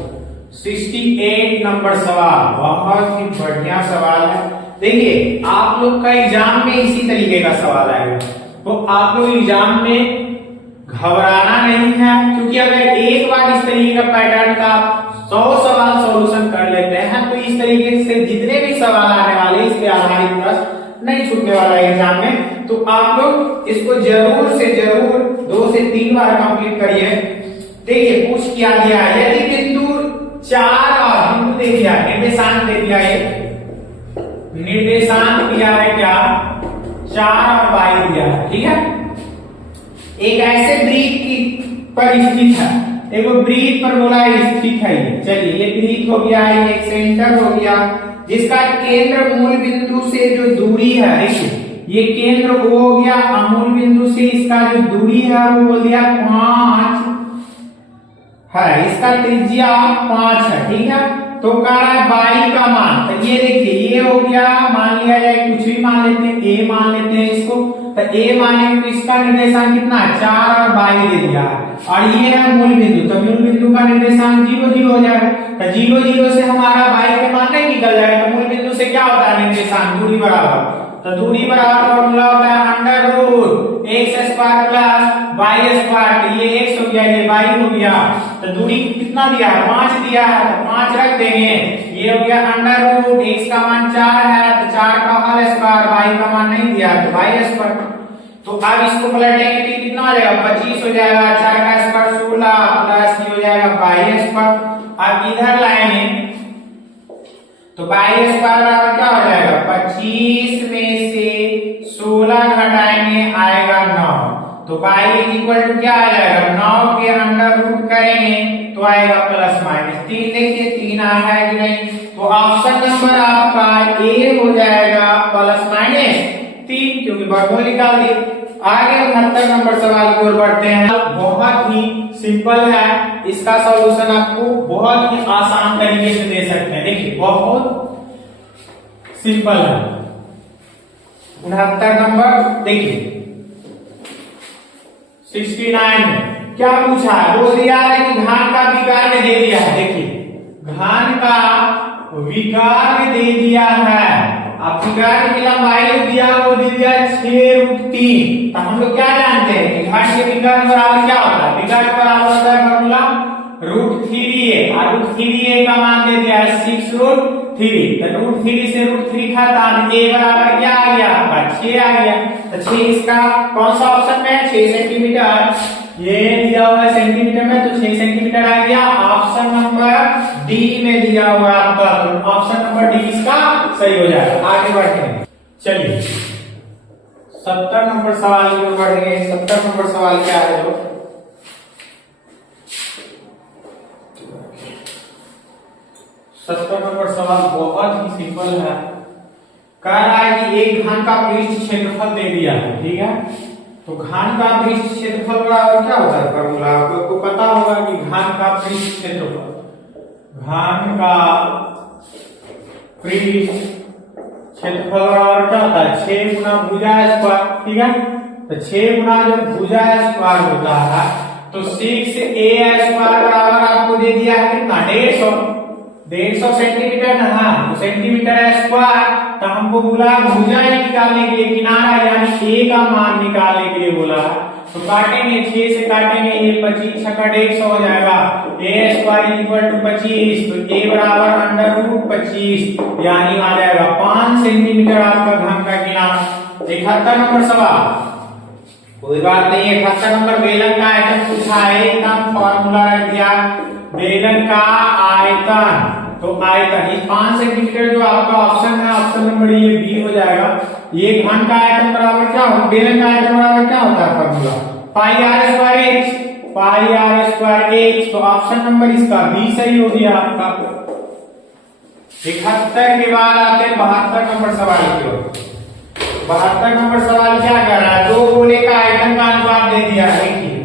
68 नंबर सवाल बहुत ही बढ़िया सवाल है। देखिए आप लोग का एग्जाम में इसी तरीके का सवाल आएगा, तो आप लोग एग्जाम में घबराना नहीं है, क्योंकि अगर एक बार इस तरीके का पैटर्न का 100 सवाल सॉल्यूशन कर लेते हैं तो इस तरीके से जितने भी सवाल आने वाले इस पे आधारित प्रश्न नहीं छूटने वाला है एग्जाम में। तो आप लोग इसको जरूर से जरूर 2 से 3 बार कंप्लीट करिए। देखिए पूछ किया गया है, यदि बिंदु 4 और बिंदु दे दिया, निर्देशांक दे दिया, ये निर्देशांक दिया है क्या 4 और 22 दिया है, ठीक है। एक ऐसे वृत्त की पर स्थित है, एक वृत्त पर बोला स्थित है ये, चलिए ये वृत्त हो गया है, एक सेंटर हो गया जिसका केंद्र मूल बिंदु से जो दूरी है, देखिए ये केंद्र O हो गया, मूल बिंदु से इसका जो दूरी है वो बोल दिया 5 है, इसका त्रिज्या 5 है, ठीक है। तो कह रहा है बाई का मान, तो ये देखिए ये हो गया, मान लिया जाए कुछ भी मान लेते हैं, A मान लेते हैं इसको, तो A माने तो इसका निर्देशांक कितना 4 और 22 दे दिया है, और ये है मूल बिंदु, तो मूल बिंदु का निर्देशांक 0 0 हो जाएगा, तो 0 0 से हमारा 22 के मान नहीं निकल जाएगा, तो मूल बिंदु से क्या होता है निर्देशांक दूरी बराबर, तो दूरी बराबर फॉर्मूला होता है under root X square plus Y square, तो ये एक्स हो गया ये वाई हो गया, तो दूरी कितना दिया है 5 दिया है, तो 5 रख देंगे, ये हो गया अंडर रूट एक्स का मान 4 है तो 4 का होल स्क्वायर, वाई का मान नहीं दिया तो वाई स्क्वायर। तो अब इसको पलटेंगे तो कितना हो जाएगा 25 हो जाएगा, 4 का स्क्वायर 16 प्लस ये हो जाएगा वाई स्क्वायर। अब इधर लाएंगे तो वाई स्क्वायर बराबर क्या हो जाएगा 25 में से 16 घटाएंगे आएगा 9, तो y इक्वल टू क्या आ जाएगा 9 के अंडर रूट करेंगे तो आएगा प्लस माइनस 3, देखिए 3 आया है कि नहीं, तो ऑप्शन नंबर आपका ए हो जाएगा प्लस माइनस 3, क्योंकि वर्गमूल निकाल दी। आगे 69 नंबर सवाल की ओर बढ़ते हैं। बहुत ही सिंपल है, इसका सॉल्यूशन आपको बहुत ही आसान तरीके से दे सकते हैं, देखिए बहुत सिंपल है। 69 नंबर देखिए 69 में क्या पूछा है, वो दिया है कि घान का विकर्ण दे दिया है, देखिए घान का विकर्ण दे दिया है, अब विकर्ण की लंबाई दिया वो दे दिया 6√3, तो हम लोग क्या जानते हैं कि घान के विकर्ण बराबर क्या होता है, विकर्ण बराबर होता है फॉर्मूला √3a, और √3a का मान दे दिया है 6√3, तो √3 से √3 खत्म, a बराबर क्या आ गया आपका 6 आ गया, तो 6 इसका कौन सा ऑप्शन में है 6 सेंटीमीटर, ये दिया हुआ है सेंटीमीटर में तो 6 सेंटीमीटर आ गया, ऑप्शन नंबर डी में दिया हुआ है आपका, तो ऑप्शन नंबर डी इसका सही हो जाएगा। आगे बढ़ते हैं, चलिए 70 नंबर सवाल की ओर बढ़ेंगे। 70 नंबर सवाल क्या है, 70 नंबर सवाल बहुत ही सिंपल है, कह रहा है कि एक घन का पृष्ठ क्षेत्रफल दे दिया है, ठीक है, तो घन का पृष्ठ क्षेत्रफल बराबर क्या होता है फॉर्मूला आपको पता होगा कि घन का पृष्ठ क्षेत्रफल, घन का पृष्ठ क्षेत्रफल बराबर क्या होता है 6 गुना भुजा स्क्वायर, ठीक है, तो 6 गुना जब भुजा स्क्वायर होता है तो 6a स्क्वायर बराबर आपको दे दिया है कितना 150 सेंटीमीटर ना, हाँ तो सेंटीमीटर स्क्वायर, तो हमको बोला भुजा निकालने के लिए किनारा यानी a का मान निकालने के लिए बोला है, तो काटेंगे 6 से काटेंगे ये 25 छक्का 150 हो जाएगा, a स्क्वायर इक्वल टू 25, तो a बराबर अंडर रूट 25 यानी आ जाएगा 5 सेंटीमीटर आपका घन का किनारा। 71 नंबर सवाल, कोई बात नहीं, 71 नंबर बेलन का आयतन पूछा है, एकदम फॉर्मूला रख दिया बेलन का आयतन, तो आयतन ये 5 सेंटीमीटर जो आपका ऑप्शन है ऑप्शन नंबर ये बी हो जाएगा। ये घन का आयतन बराबर क्या होता है, बेलन का आयतन बराबर क्या होता है formula pi R square X, तो ऑप्शन नंबर इसका बी सही हो गया आपका। 71 के बाद आते हैं 72 नंबर सवाल की ओर। 72 नंबर सवाल क्या कर रहा है, दो गोले का आयतन का अनुपात दे दिया है, देखिए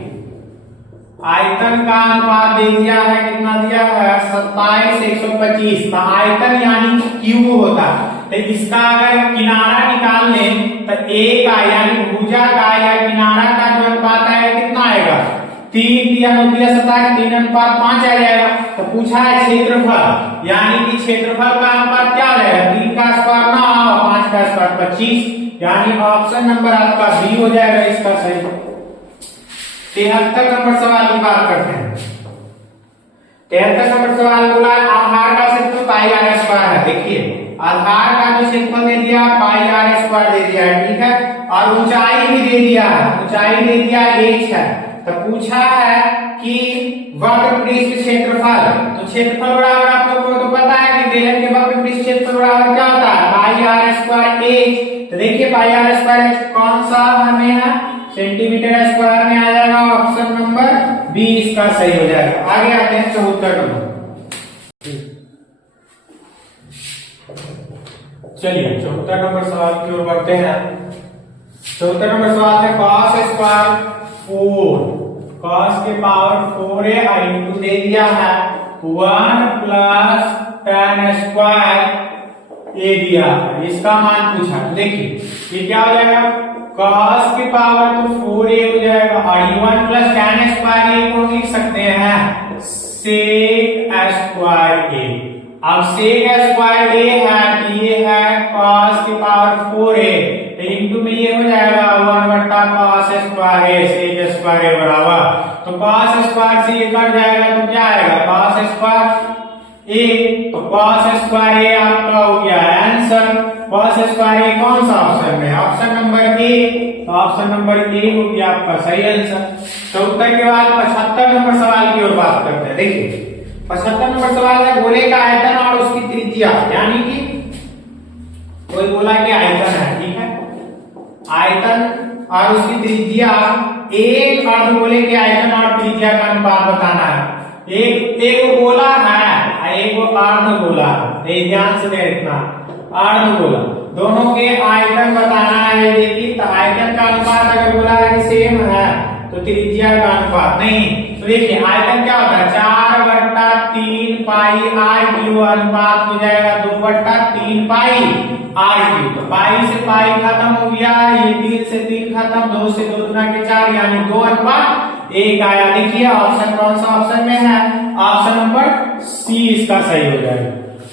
आयतन का अनुपात दे दिया है, कितना दिया है 27 125, तो आयतन यानी क्यूब होता है, तो इसका अगर किनारा निकाल लें तो a का यानी भुजा का या किनारा का जो अनुपात आएगा कितना आएगा 3 दिया 9 दिया 27, 3:5 आ जाएगा। तो पूछा है क्षेत्रफल, यानी कि क्षेत्रफल का अनुपात क्या रहेगा 3 का स्क्वायर 9 5 का स्क्वायर 25, यानी ऑप्शन नंबर आपका बी हो जाएगा इसका सही। 73 नंबर सवाल की बात करते हैं। 73 नंबर सवाल बोला आधार का क्षेत्रफल पाई आर स्क्वायर है, देखिए आधार का जो क्षेत्रफल दे दिया पाई आर स्क्वायर दे दिया है, ठीक है, और ऊंचाई भी दे दिया है, ऊंचाई दे दिया h है, तो पूछा है कि वक्र पृष्ठ क्षेत्रफल, तो क्षेत्रफल बराबर आप लोगों को तो पता है कि बेलन के वक्र पृष्ठ क्षेत्रफल बराबर क्या होता है पाई आर स्क्वायर h, तो देखिए पाई आर स्क्वायर h कौन सा हमें है सेंटीमीटर स्क्वायर में आ जाएगा, ऑप्शन नंबर बी इसका सही हो जाएगा। आगे आते हैं 74 नंबर, चलिए 74 नंबर सवाल की ओर बढ़ते हैं। 74 नंबर सवाल है cos स्क्वायर 4, cos के पावर 4a इंटू दे दिया है 1 प्लस tan स्क्वायर a दिया है, इसका मान पूछा, देखिए ये क्या हो जाएगा cos के पावर तो 4a हो जाएगा और 1 प्लस tan स्क्वायर a को लिख सकते हैं sec स्क्वायर a। अब sec स्क्वायर a है तो ये है cos की पावर 4a, तो इनटू में ये हो जाएगा 1 बट्टा cos स्क्वायर ए सेक स्क्वायर ए बराबर, तो कॉस स्क्वायर से ये कट जाएगा तो क्या आएगा कॉस स्क्वायर ए, तो कॉस स्क्वायर ए आपका हो गया आंसर। कॉस स्क्वायर ए कौन सा ऑप्शन में, ऑप्शन नंबर ए, तो ऑप्शन नंबर ए हो गया आपका सही आंसर। तो उत्तर के बाद 75 नंबर सवाल की ओर बात करते हैं। देखिए 75 नंबर सवाल है गोले का आयतन और उसकी त्रिज्या, यानी कि कोई गोला के आयतन है, ठीक है, आयतन और उसकी त्रिज्या, एक अर्धगोले के आयतन और त्रिज्या का अनुपात बताना है। एक गोला है, एक अर्धगोला है, ध्यान से देखना, अर्धगोला, दोनों के आयतन बताना है। देखिए तो आयतन का अनुपात अगर बोला है कि सेम है तो त्रिज्या का अनुपात नहीं, तो देखिए आयतन क्या होता है 4/3 पाई आर क्यू, अनुपात हो जाएगा 2/3 पाई आर क्यू। तो पाई से पाई खत्म हो गया, ये 3 से 3 खत्म, 2 से 2 गुना के 4, यानी 2/1 आया। देखिए ऑप्शन कौन सा ऑप्शन में है, ऑप्शन नंबर सी इसका सही हो जाएगा।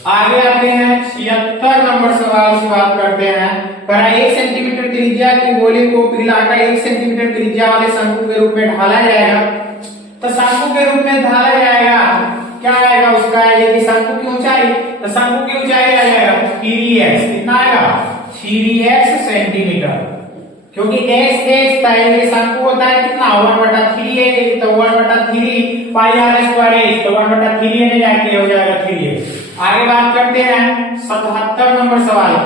आगे आते हैं 76 नंबर सवाल की बात करते हैं। करा 1 सेंटीमीटर त्रिज्या के गोले को पिघलाकर 1 सेंटीमीटर त्रिज्या वाले शंकु के रूप में ढाला जाएगा। तो शंकु के रूप में ढाला जाएगा, क्या आएगा उसका, ये कि शंकु की ऊंचाई, तो शंकु की ऊंचाई आ जाएगा 3x, कितना आएगा 3x सेंटीमीटर, क्योंकि x ये शंकु होता है कितना 1/3, तो 1/3 पाई आर स्क्वायर, तो 1/3 में जाके हो जाएगा 3x। आगे बात करते हैं 77 नंबर सवाल की।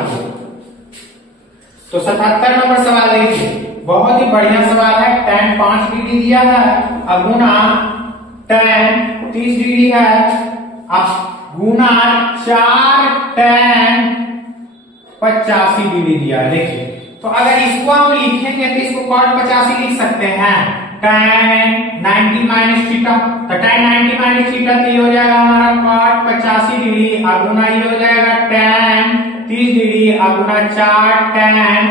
तो 77 नंबर सवाल देखिए, बहुत ही बढ़िया सवाल है। tan 5 डिग्री दिया है, अब गुना tan 30 डिग्री है, अब गुना 4 tan 85 डिग्री दिया है। देखिए तो अगर इसको हम लिखेंगे तो इसको cot 85 लिख सकते हैं, tan 90 माइनस थीटा, तो tan 90 माइनस थीटा तो ये हो जाएगा हमारा cot 85 डिग्री, अगुना ये हो जाएगा tan 30 डिग्री, अगुना 4 tan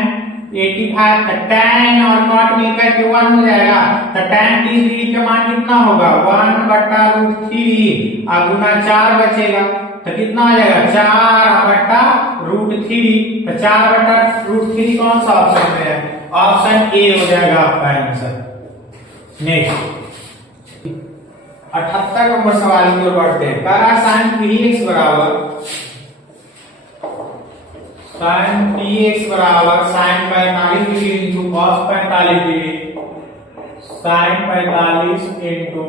85, तो tan और cot मिलकर के 1 हो जाएगा, तो tan 30 डिग्री का मान कितना होगा 1/√3, अगुना 4 बचेगा, तो कितना आ जाएगा 4/√3, तो 4/√3 कौन सा ऑप्शन में है, ऑप्शन ए हो जाएगा आपका आंसर। नेक्स्ट 78 नंबर सवाल की ओर बढ़ते हैं। करा sin 3x बराबर sin 3x बराबर sin 45 degree into cos 45 degree, sin 45 into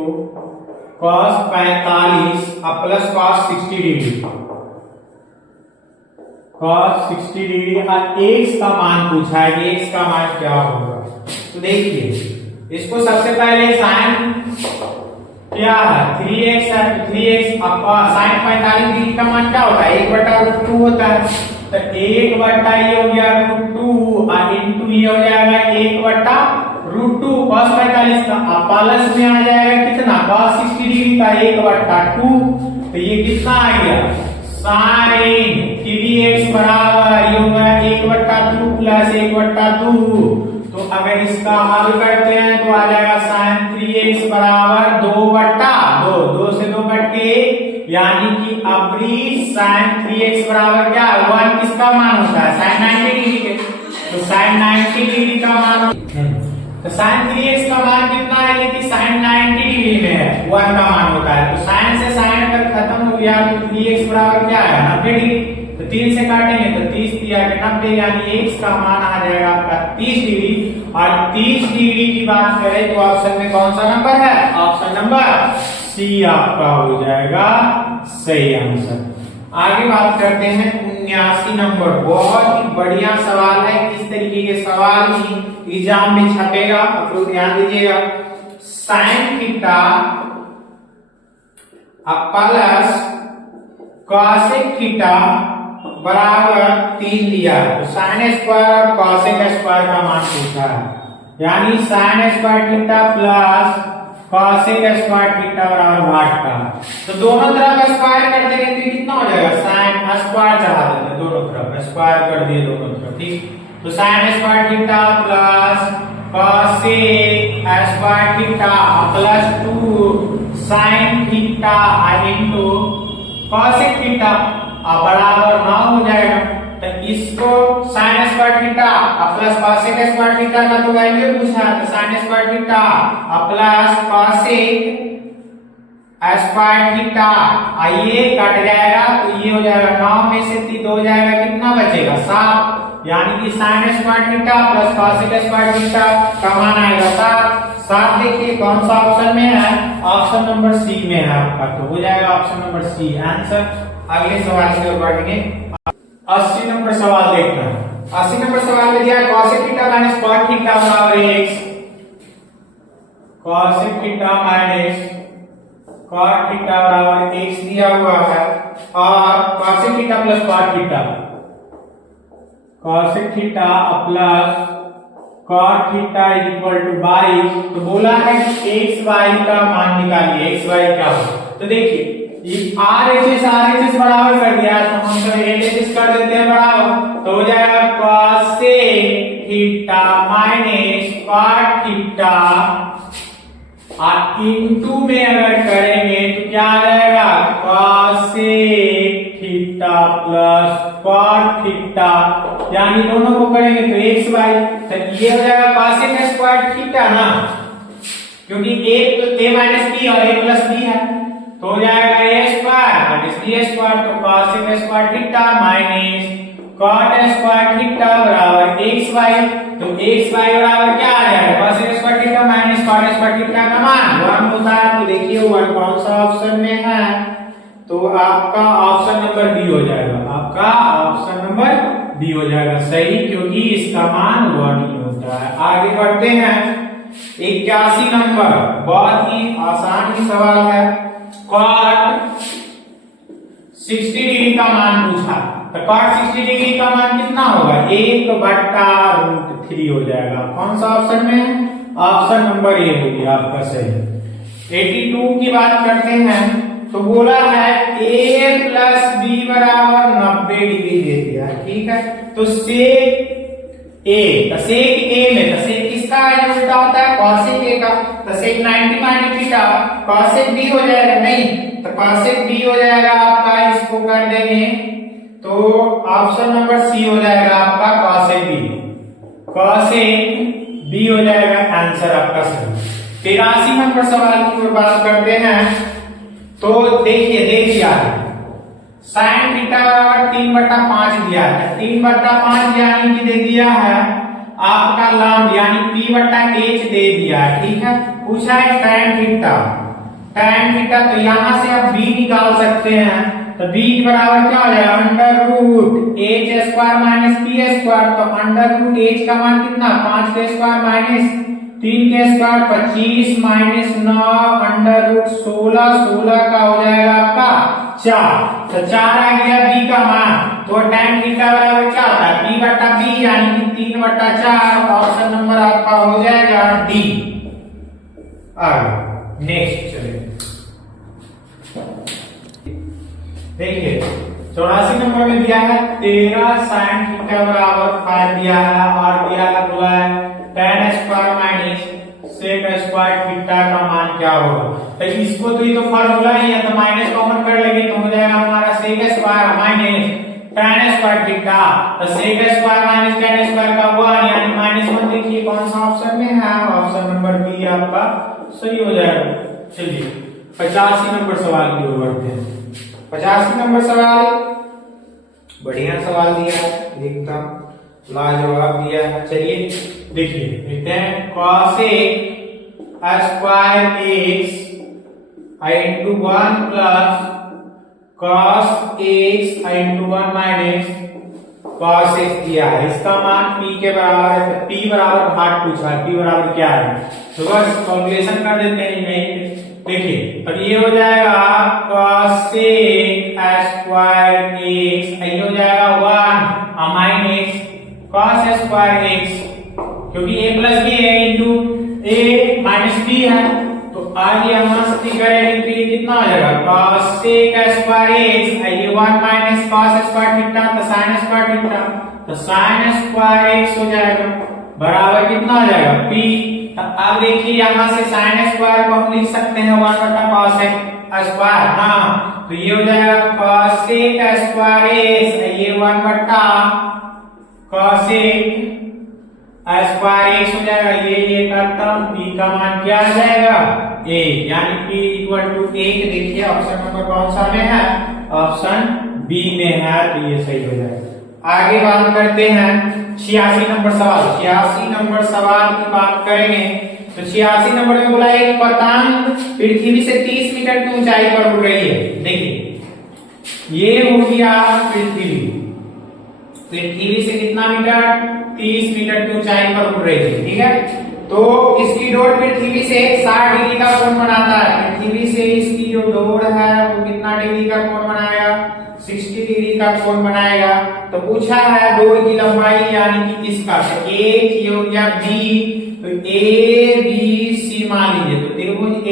cos 45 plus cos 60 degree, cos 60 degree और x का मान पूछा है कि x का मान क्या होगा। तो देखिए इसको सबसे पहले sin क्या है 3x है, तो 3x sin 45 डिग्री का मान क्या होता है 1/√2 होता है, तो 1 ये हो गया √2 और इंटू ये हो जाएगा 1/√2 cos 45 का, प्लस में आ जाएगा कितना cos 60 डिग्री का 1/2, तो ये कितना आ गया sin 3x बराबर ये होगा 1/2 प्लस 1/2, तो अगर इसका हल करते हैं तो आ जाएगा sin 3x बराबर 2/2, 2 से 2 कट के, यानी कि अबरी sin 3x बराबर क्या है 1 किसका मान होता है sin 90 डिग्री के, तो sin 90 डिग्री का मान, तो sin 3x का मान कितना है, ये कि sin 90 डिग्री में है 1 का मान होता है, तो sin से sin अगर खत्म हो गया तो 3x बराबर क्या है 90 डिग्री, तो 3 से काटेंगे तो 30 दिया 90, यानी x का मान आ जाएगा आपका 30 डिग्री। और 30 डिग्री की बात करें तो ऑप्शन में कौन सा नंबर है, ऑप्शन नंबर सी आपका हो जाएगा सही आंसर। आगे बात करते हैं 79 नंबर, बहुत ही बढ़िया सवाल है, किस तरीके के सवाल ही एग्जाम में छपेगा आप लोग ध्यान दीजिएगा। sin theta plus cosec theta बराबर 3 दिया है, तो sin स्क्वायर और cosec स्क्वायर का मान पूछा है, यानी sin square theta plus cosec square theta बराबर 8 का, तो दोनों तरफ स्क्वायर कर देंगे तो कितना हो जाएगा sin स्क्वायर चढ़ा देते हैं, दोनों तरफ स्क्वायर कर दिए दोनों तरफ, ठीक, तो sin square theta plus cosec square theta plus 2 sin theta into cosec theta बराबर 9 हो जाएगा, तो इसको sin square theta plus cosec square theta का तो वैल्यू पूछा तो sine square theta plus cosec square theta, आइए कट जाएगा तो ये हो जाएगा 9 में से 3 हो जाएगा, कितना बचेगा 7, यानी कि sine square theta plus cosec square theta का मान आएगा 7। देखिए कौन सा ऑप्शन में है, ऑप्शन नंबर सी में है आपका, तो हो जाएगा ऑप्शन नंबर सी आंसर। अगले सवाल की ओर बढ़ेंगे। 80 नंबर सवाल देखना है। 80 नंबर सवाल में दिया है cosec theta minus cot theta बराबर x, cosec theta minus cot theta बराबर x दिया हुआ है, और cosec theta plus cot theta, cosec theta plus cot theta equal to 22। तो बोला है कि x y का मान निकालिए, x y क्या हो। तो देखिए ये RHS बराबर कर दिया तो हम तो LHS कर देते हैं बराबर, तो हो जाएगा cosec theta minus cot theta, और इनटू में अगर करेंगे तो क्या आ जाएगा cosec theta plus cot theta, यानी दोनों को करेंगे तो एक्स वाई, तो ये हो जाएगा कॉसेक स्क्वायर थीटा ना, क्योंकि a माइनस बी और a प्लस बी है, तो हो जाएगा a square minus b square, तो cosec square theta minus cot square theta बराबर एक्स वाई, तो एक्स वाई बराबर क्या आ जाएगा cosec square theta minus cot square theta का मान 1 होता है। तो देखिए 1 कौन सा ऑप्शन में है, तो आपका ऑप्शन नंबर बी हो जाएगा, आपका ऑप्शन नंबर बी हो जाएगा सही, क्योंकि इसका मान 1 ही होता है। आगे बढ़ते हैं 81 नंबर, बहुत ही आसान ही सवाल है। कॉट 60 डिग्री का मान पूछा, तो कॉट 60 डिग्री का मान कितना होगा 1/√3 हो जाएगा। कौन सा ऑप्शन में है, ऑप्शन नंबर ए हो गया आपका सही। 82 की बात करते हैं, तो बोला है a प्लस बी बराबर 90 डिग्री दे दिया, ठीक है। तो सेक a, सेक a में सेक किसका उल्टा होता है कॉसेक a का, तो सेक 90 माइनस थीटा कॉसेक b हो जाएगा, नहीं तो कॉसेक b हो जाएगा आपका, इसको कर देंगे तो ऑप्शन नंबर सी हो जाएगा आपका कॉसेक b, कॉसेक b हो जाएगा आंसर आपका सही। 83 नंबर सवाल की बात करते हैं, तो देखिए दे दिया है साइन थीटा बराबर 3/5 दिया है, 3/5 यानी कि दे दिया है आपका लंब यानी p/h दे दिया है, ठीक है। पूछा है tan थीटा, tan थीटा तो यहां से आप b निकाल सकते हैं, तो b बराबर क्या हो जाएगा √h square minus p square, तो √h का मान कितना 5 के स्क्वायर माइनस 3 के स्क्वायर 25 माइनस 9 √16 का हो जाएगा आपका 4, तो 4 आ गया b का मान, तो tan थीटा बराबर क्या होता है p/b यानी कि 3/4, ऑप्शन नंबर आपका हो जाएगा डी। आगे नेक्स्ट चलिए देखिए 84 नंबर में दिया है 13 sin थीटा बराबर 5 दिया है, और दिया है बोला है tan square minus sec square theta का मान क्या होगा। तो इसको तो ये तो फॉर्मूला ही है, तो माइनस कॉमन कर लेंगे तो हो जाएगा हमारा sec square minus tan square theta, तो sec square minus tan square का 1 यानी -1। देखिए कौन सा ऑप्शन में है, ऑप्शन नंबर बी आपका सही हो जाएगा। चलिए 85 नंबर सवाल की ओर बढ़ते हैं। 85 नंबर सवाल बढ़िया सवाल दिया है, एकदम लाजवाब दिया है। चलिए देखिए देखते हैं cosec square x into 1 plus cos x into 1 minus cos x दिया है, इसका मान p के बराबर है, तो p बराबर भाग पूछा है, p बराबर क्या है, तो बस कैलकुलेशन कर देते हैं। नहीं देखिए अब ये हो जाएगा cosec स्क्वायर x, ये हो जाएगा 1 माइनस cos स्क्वायर x, क्योंकि a प्लस b है इंटू a माइनस b है, तो आगे हम मस्ती करेंगे तो ये कितना हो जाएगा cosec स्क्वायर x, ये 1 माइनस cos स्क्वायर थीटा, तो sin स्क्वायर थीटा, तो sin स्क्वायर x हो जाएगा बराबर कितना हो जाएगा p। अब देखिए यहाँ से sin स्क्वायर को हम लिख सकते हैं 1/cosec स्क्वायर, हाँ तो ये हो जाएगा cosec स्क्वायर x, ये 1/cosec स्क्वायर एक्स हो जाएगा, ये करता हूं, p का मान क्या आ जाएगा 1, यानी p इक्वल टू 1। देखिए ऑप्शन नंबर कौन सा में है, ऑप्शन बी में है, तो ये सही हो जाएगा। आगे बात करते हैं 86 नंबर सवाल। 86 नंबर सवाल की बात करेंगे तो 86 नंबर में बोला एक पतंग पृथ्वी से 30 मीटर की ऊंचाई पर उड़ रही है। देखिए ये हो गया पृथ्वी, पृथ्वी से कितना मीटर, 30 मीटर की ऊंचाई पर उड़ रही है, ठीक है। तो इसकी डोर पृथ्वी से 60 डिग्री का कोण बनाता है। पृथ्वी से इसकी जो डोर है वो कितना डिग्री का कोण बनाएगा, 60 डिग्री का कोण बनाएगा। तो पूछा है डोर की लंबाई यानी कि इसका, तो ये हो गया बी, तो ए बी सी मान लीजिए। तो त्रिभुज ए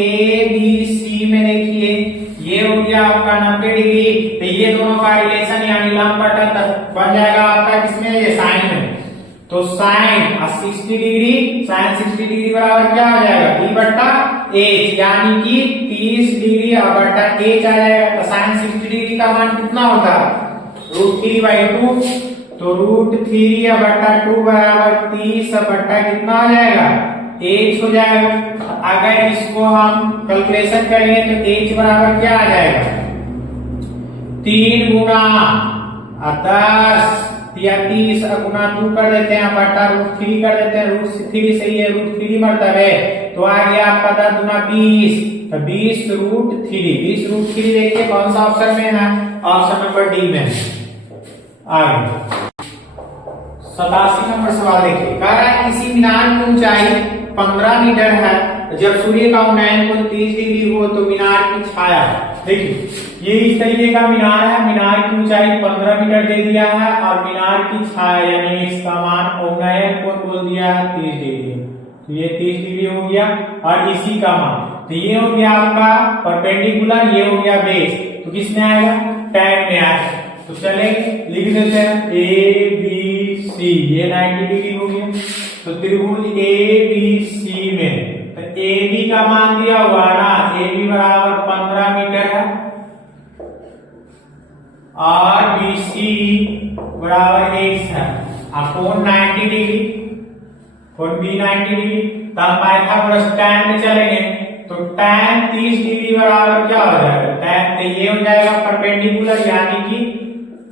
बी सी में देखिए ये हो गया आपका 90 डिग्री, तो ये दोनों का रिलेशन यानी लंब बटा बन जाएगा आपका किसमें, ये साइन में। तो साइन 60 डिग्री, साइन 60 डिग्री बराबर क्या आ जाएगा, बी बट्टा एच, यानी कि 30 डिग्री बट्टा एच आ जाएगा। तो साइन 60 डिग्री का मान कितना होता है, √3/2, तो √3 बट्टा 2 बराबर 30 बट्टा कितना हो जाएगा, एच हो जाएगा। अगर इसको हम कैलकुलेशन करेंगे तो एच बराबर क्या आ जाएगा, 3 गुना 10 या 30 गुना 2 कर देते हैं, बट्टा √3 कर देते हैं, √3 सही है, √3 मतलब है, तो आ गया आपका 10 गुना 20, तो 20 √3 देखिए कौन सा ऑप्शन में है, ऑप्शन नंबर डी में। आगे 87 नंबर सवाल देखिए, कह रहा है किसी मीनार की ऊंचाई 15 मीटर है, जब सूर्य का उन्नयन कोण 30 डिग्री हो तो मीनार की छाया, देखिए ये इस तरीके का मीनार है, मीनार की ऊंचाई 15 मीटर दे दिया है और मीनार की छाया यानी इसका मान उन्नयन कोण बोल दिया है 30 डिग्री, तो ये 30 डिग्री हो गया। और इसी का मान, तो ये हो गया आपका परपेंडिकुलर, ये हो गया बेस, तो किस में आएगा, टैन में आएगा। तो चले लिख देते हैं ए बी सी, ये 90 डिग्री हो गया। तो त्रिभुज ए बी सी में तो ए बी का मान दिया हुआ ना, ए बी बराबर 15 मीटर है और बी सी बराबर x है, कोण 90 डिग्री, कोण बी 90 डिग्री। तब पाइथागोरस tan में चलेंगे तो tan 30 डिग्री बराबर क्या हो जाएगा, tan, तो ये हो जाएगा परपेंडिकुलर यानी कि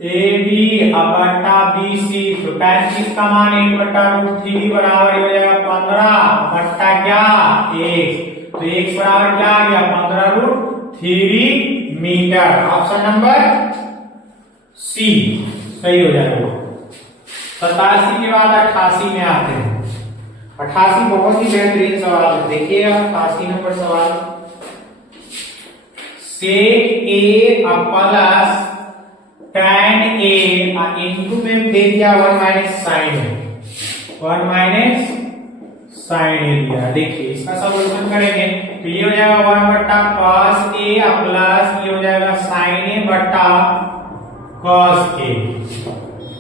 ए बी बट्टा बी सी, तो tan 30 का मान 1 बट्टा √3 बराबर हो जाएगा 15 बट्टा क्या x, तो x बराबर क्या आ गया 15√3 मीटर। ऑप्शन नंबर सी सही हो जाएगा। 87 के बाद 88 में आते हैं। 88 बहुत ही बेहतरीन सवाल है, देखिएगा 88 नंबर सवाल, सेक ए प्लस tan a इंटू में दे दिया 1 माइनस साइन ए, 1 माइनस साइन ए दिया। देखिए इसका सॉल्यूशन करेंगे तो ये हो जाएगा 1 बट्टा cos a प्लस ये हो जाएगा sin a बट्टा cos a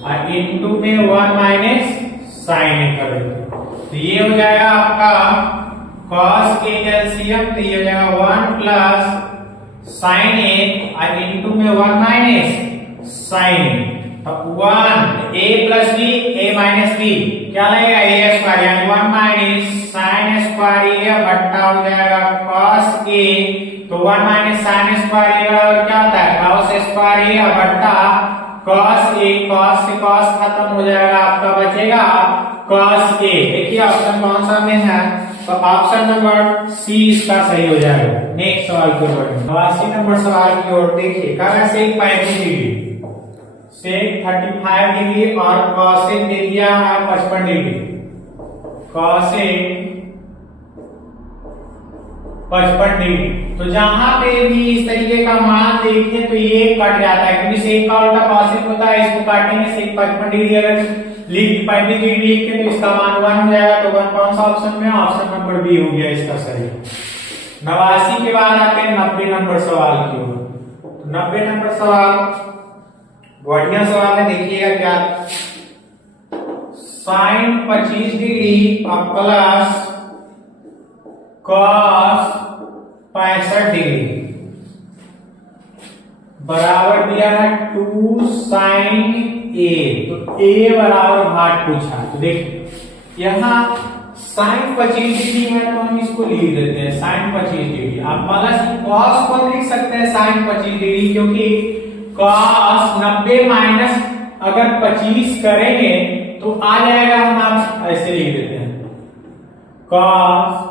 और इंटू में 1 माइनस sin a कर देते, तो ये हो जाएगा आपका cos a एलसीएम, तो ये हो जाएगा 1 प्लस sin a और इंटू में 1 माइनस साइन, अब 1 a plus B a minus B क्या लगेगा a स्क्वायर यानी 1 माइनस साइन स्क्वायर a बट्टा हो जाएगा cos a, तो 1 माइनस साइन स्क्वायर a बराबर क्या होता है cos स्क्वायर a बट्टा cos a, cos से cos खत्म हो जाएगा, आपका बचेगा cos a। देखिए ऑप्शन कौन सा में है, तो ऑप्शन नंबर सी इसका सही हो जाएगा। नेक्स्ट सवाल की ओर 89 नंबर सवाल की ओर देखिए, कह रहा है सेक 35 डिग्री, सेक 35 डिग्री और कॉसेक दे दिया है 55 डिग्री, कॉसेक 55 डिग्री। तो जहां पे भी इस तरीके का मान देखें तो ये कट जाता है, क्योंकि सेक का उल्टा कॉसेक होता है, इसको काटेंगे सेक 55 डिग्री अगर लिख 35 डिग्री लिखते तो इसका मान 1 हो जाएगा, तो 1 कौन सा ऑप्शन में, ऑप्शन नंबर बी हो गया इसका सही। 89 के बाद आते हैं 90 नंबर सवाल की ओर। 90 नंबर सवाल बढ़िया सवाल है, देखिएगा क्या, sine 25 degree plus cos 65 degree बराबर दिया है 2 साइन ए, तो ए बराबर भाट पूछा, तो देखिए यहाँ साइन 25 डिग्री है तो हम इसको लिख देते हैं साइन 25 डिग्री। आप प्लस कॉस को लिख सकते हैं साइन 25 डिग्री, क्योंकि कॉस 90 माइनस अगर 25 करेंगे तो आ जाएगा, हम आप ऐसे लिख देते हैं कॉस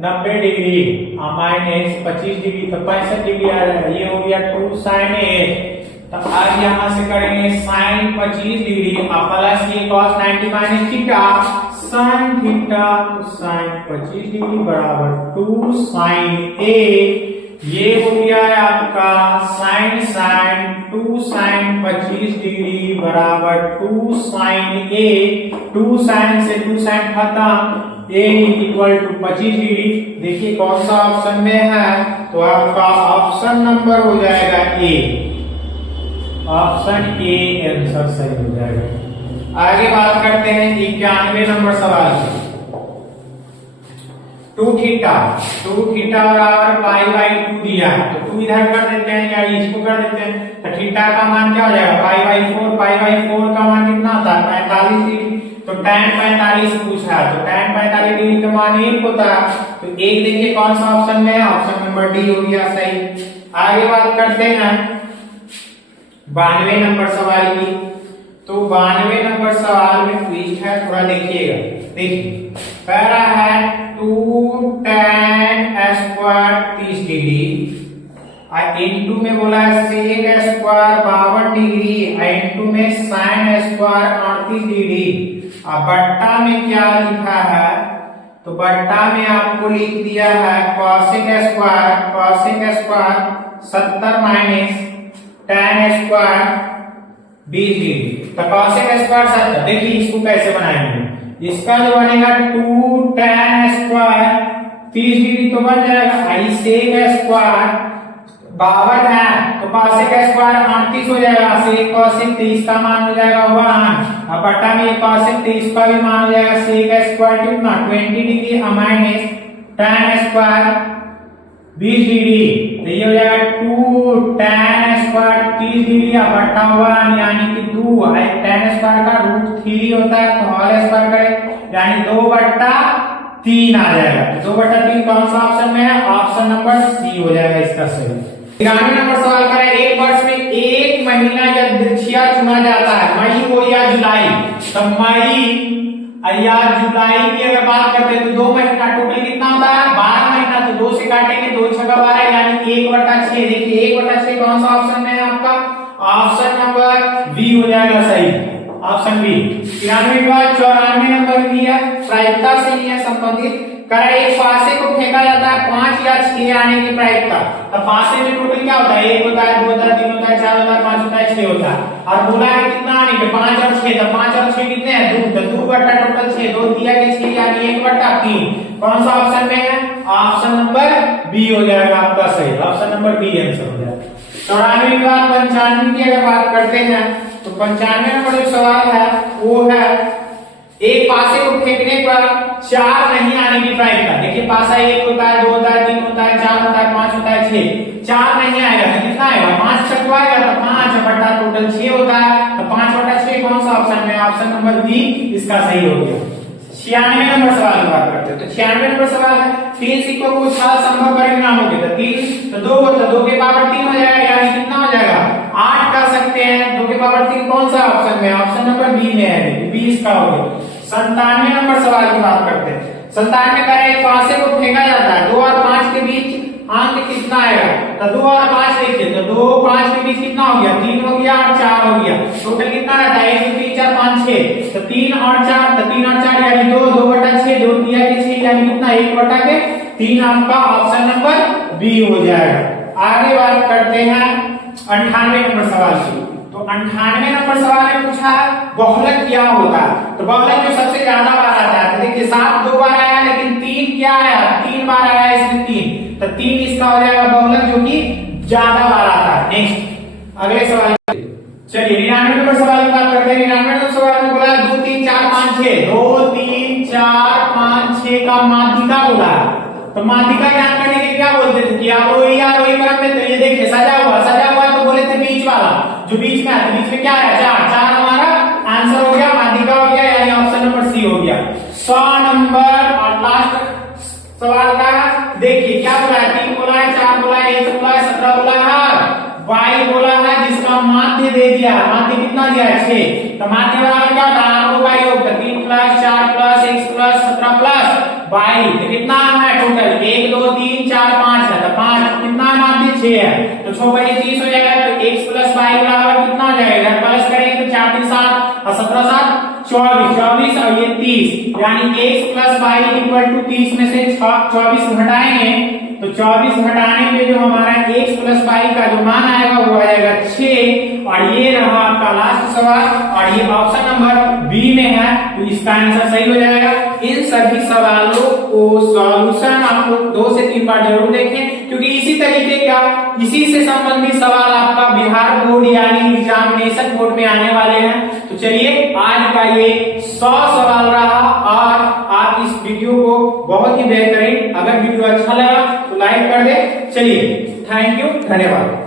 90 डिग्री माइनस 25 डिग्री तो 65 डिग्री आ जाएगा। ये हो गया 2 साइन ए। तो आज यहां से करेंगे साइन 25 डिग्री प्लस ये cos 90 minus theta sine theta, तो साइन 25 डिग्री बराबर 2 साइन ए। ये हो गया है आपका साइन 2 साइन 25 डिग्री बराबर 2 साइन ए। 2 साइन से 2 साइन खत्म, ए इक्वल टू 25 डिग्री। देखिए कौन सा ऑप्शन में है, तो आपका ऑप्शन नंबर हो जाएगा ए। ऑप्शन ए आंसर सही हो जाएगा। आगे बात करते हैं 91 नंबर सवाल की। 2 थीटा बराबर पाई बाई 2 दिया है, तो 2 इधर कर देते हैं या इसको कर देते हैं, तो थीटा का मान क्या हो जाएगा पाई बाई 4। पाई बाई 4 का मान कितना होता है 45 डिग्री। तो tan 45 पूछा, तो tan 45 डिग्री का मान 1 होता है। तो एक देखिए कौन सा ऑप्शन में है, ऑप्शन नंबर डी हो गया सही। आगे बात करते हैं 92 नंबर सवाल की। तो 92 नंबर सवाल में ट्विस्ट है, थोड़ा देखिएगा। देखिए कह रहा है 2 tan स्क्वायर 30 डिग्री इनटू में बोला है sec स्क्वायर 52 डिग्री इनटू में sin स्क्वायर 38 डिग्री। अब बट्टा में क्या लिखा है, तो बट्टा में आपको लिख दिया है cosec square 70 minus tan square 20 degree. तो cosec स्क्वायर 70, देखिए इसको कैसे बनाएंगे, इसका जो बनेगा 2 tan स्क्वायर 30 डिग्री तो बन जाएगा sec स्क्वायर 52 है तो cosec स्क्वायर 38 हो जाएगा। sec cosec 23 का मान हो जाएगा 1। अब बटा में cosec 23 का भी मान हो जाएगा sec स्क्वायर कितना 20 degree minus tan square 20 degree. तो ये हो जाएगा 2 tan स्क्वायर 30 डिग्री बटा 1 यानी कि 2 tan स्क्वायर का √3 होता है, तो होल स्क्वायर करें यानी 2/3 आ जाएगा। 2/3 कौन सा ऑप्शन में है, ऑप्शन नंबर सी हो जाएगा इसका सही। 93 नंबर सवाल का है एक वर्ष में एक महीना या द्वितीया चुना जाता है, मई हो या जुलाई। तो मई या जुलाई की अगर बात करते हैं तो 2 महीना टोटल कितना होता है 12 महीना। तो 2 से काटेंगे 2 × 12 यानी 1/6। देखिए 1/6 कौन सा ऑप्शन में है आपका, ऑप्शन नंबर बी हो जाएगा सही, ऑप्शन बी। 93 के बाद 94 नंबर दिया प्रायिकता से नहीं है संबंधित। कह एक फासे को फेंका जाता है 5 या 6 आने की प्रायिकता। तो फासे में टोटल क्या होता है 1 होता है 2 होता है 3 होता है 4 होता है 5 होता है 6 होता है। और बोला है कितना आने के 5 और 6। तो 5 और 6 कितने हैं 2। तो 2 बट्टा टोटल 6, 2 दिया के 6 यानी 1/3। कौन सा ऑप्शन में है, ऑप्शन नंबर बी हो जाएगा आपका सही, ऑप्शन नंबर बी आंसर हो जाएगा। 94 के बाद 95 की अगर बात करते हैं तो 95 नंबर जो सवाल है वो है एक पासे को फेंकने पर 4 नहीं आने की प्रायिकता। देखिए पासा 1 होता है 2 होता है 3 होता है 4 होता है 5 होता है 6। 4 नहीं आएगा तो कितना आएगा 5 तक तो आएगा, तो 5 बटा टोटल 6 होता है। तो 5/6 कौन सा ऑप्शन में, ऑप्शन नंबर बी इसका सही हो गया। 96 नंबर सवाल की बात करते हैं तो 96 नंबर सवाल है 3 सिक्कों को 6 संभव परिणामों के। तो 3 तो 2 होता 2 के पावर 3 हो जाएगा यानी कितना हो जाएगा 8 कर सकते हैं। 2 के पावर 3 कौन सा ऑप्शन में, ऑप्शन नंबर बी में है, बी इसका हो गया। 97 नंबर सवाल की बात करते हैं। 97 का एक फासे को फेंका जाता है 2 और 5 के बीच अंक कितना आएगा। तो 2 और 5 देखिए तो 2 5 के बीच कितना हो गया 3 हो गया और 4 हो गया। टोटल कितना रहता है 1 2 3 4 5 6। तो 3 और 4 तो 3 और 4 यानी 2 2/6 2 दिया के 6 यानी कितना 1/3 आपका ऑप्शन नंबर बी हो जाएगा। आगे बात करते हैं 98 नंबर सवाल की। तो 98 नंबर सवाल में पूछा है बहुलक क्या होता है। तो बहुलक जो सबसे ज्यादा बार आता है, तो देखिए 7 2 बार आया लेकिन 3 क्या आया 3 बार आया इसमें 3। तो 3 इसका हो जाएगा बहुलक जो कि ज्यादा बार आता है। नेक्स्ट अगले सवाल चलिए 99 नंबर सवाल की बात करते हैं। 99 नंबर सवाल में बोला 2 3 4 5 6 2 3 4 5 6 का माध्यिका बोला। तो माध्यिका ज्ञान करने के क्या बोलते थे कि आप रोई या रोई क्रम में। तो ये देखिए सजा हुआ तो बोले थे बीच वाला जो बीच में है। तो बीच में क्या है 4 4 हमारा आंसर हो गया, माध्यिका हो गया यानी ऑप्शन नंबर सी हो गया। 100 दे दिया, माध्य कितना दिया 6, तो माध्य बराबर क्या होता है अंकों का योग, 3 plus 4 plus x plus 17 plus 22, तो कितना है टोटल 1 2 3 4 5 है, तो 5 कितना माध्य 6 है, तो 6 बटे 30 हो जाएगा, तो x प्लस 22 बराबर कितना हो जाएगा, प्लस करेंगे तो 4 3 7 और 17 7 24 24 और ये 30, यानी x प्लस 22 इक्वल टू 30 में से 24 घटाएंगे तो 24 घटाने पे जो हमारा x प्लस 22 का जो मान आएगा वो आ जाएगा 6, और ये रहा आपका लास्ट सवाल, और ये ऑप्शन नंबर बी में है, तो इसका आंसर सही हो जाएगा। इन सभी सवालों को सॉल्यूशन आपको 2 से 3 बार जरूर देखें, क्योंकि इसी तरीके का इसी से संबंधित सवाल आपका बिहार बोर्ड यानी एग्जामिनेशन बोर्ड में आने वाले हैं। तो चलिए आज का ये 100 सवाल रहा, और आप इस वीडियो को बहुत ही बेहतरीन, अगर वीडियो अच्छा लगा तो लाइक कर दे। चलिए, थैंक यू, धन्यवाद।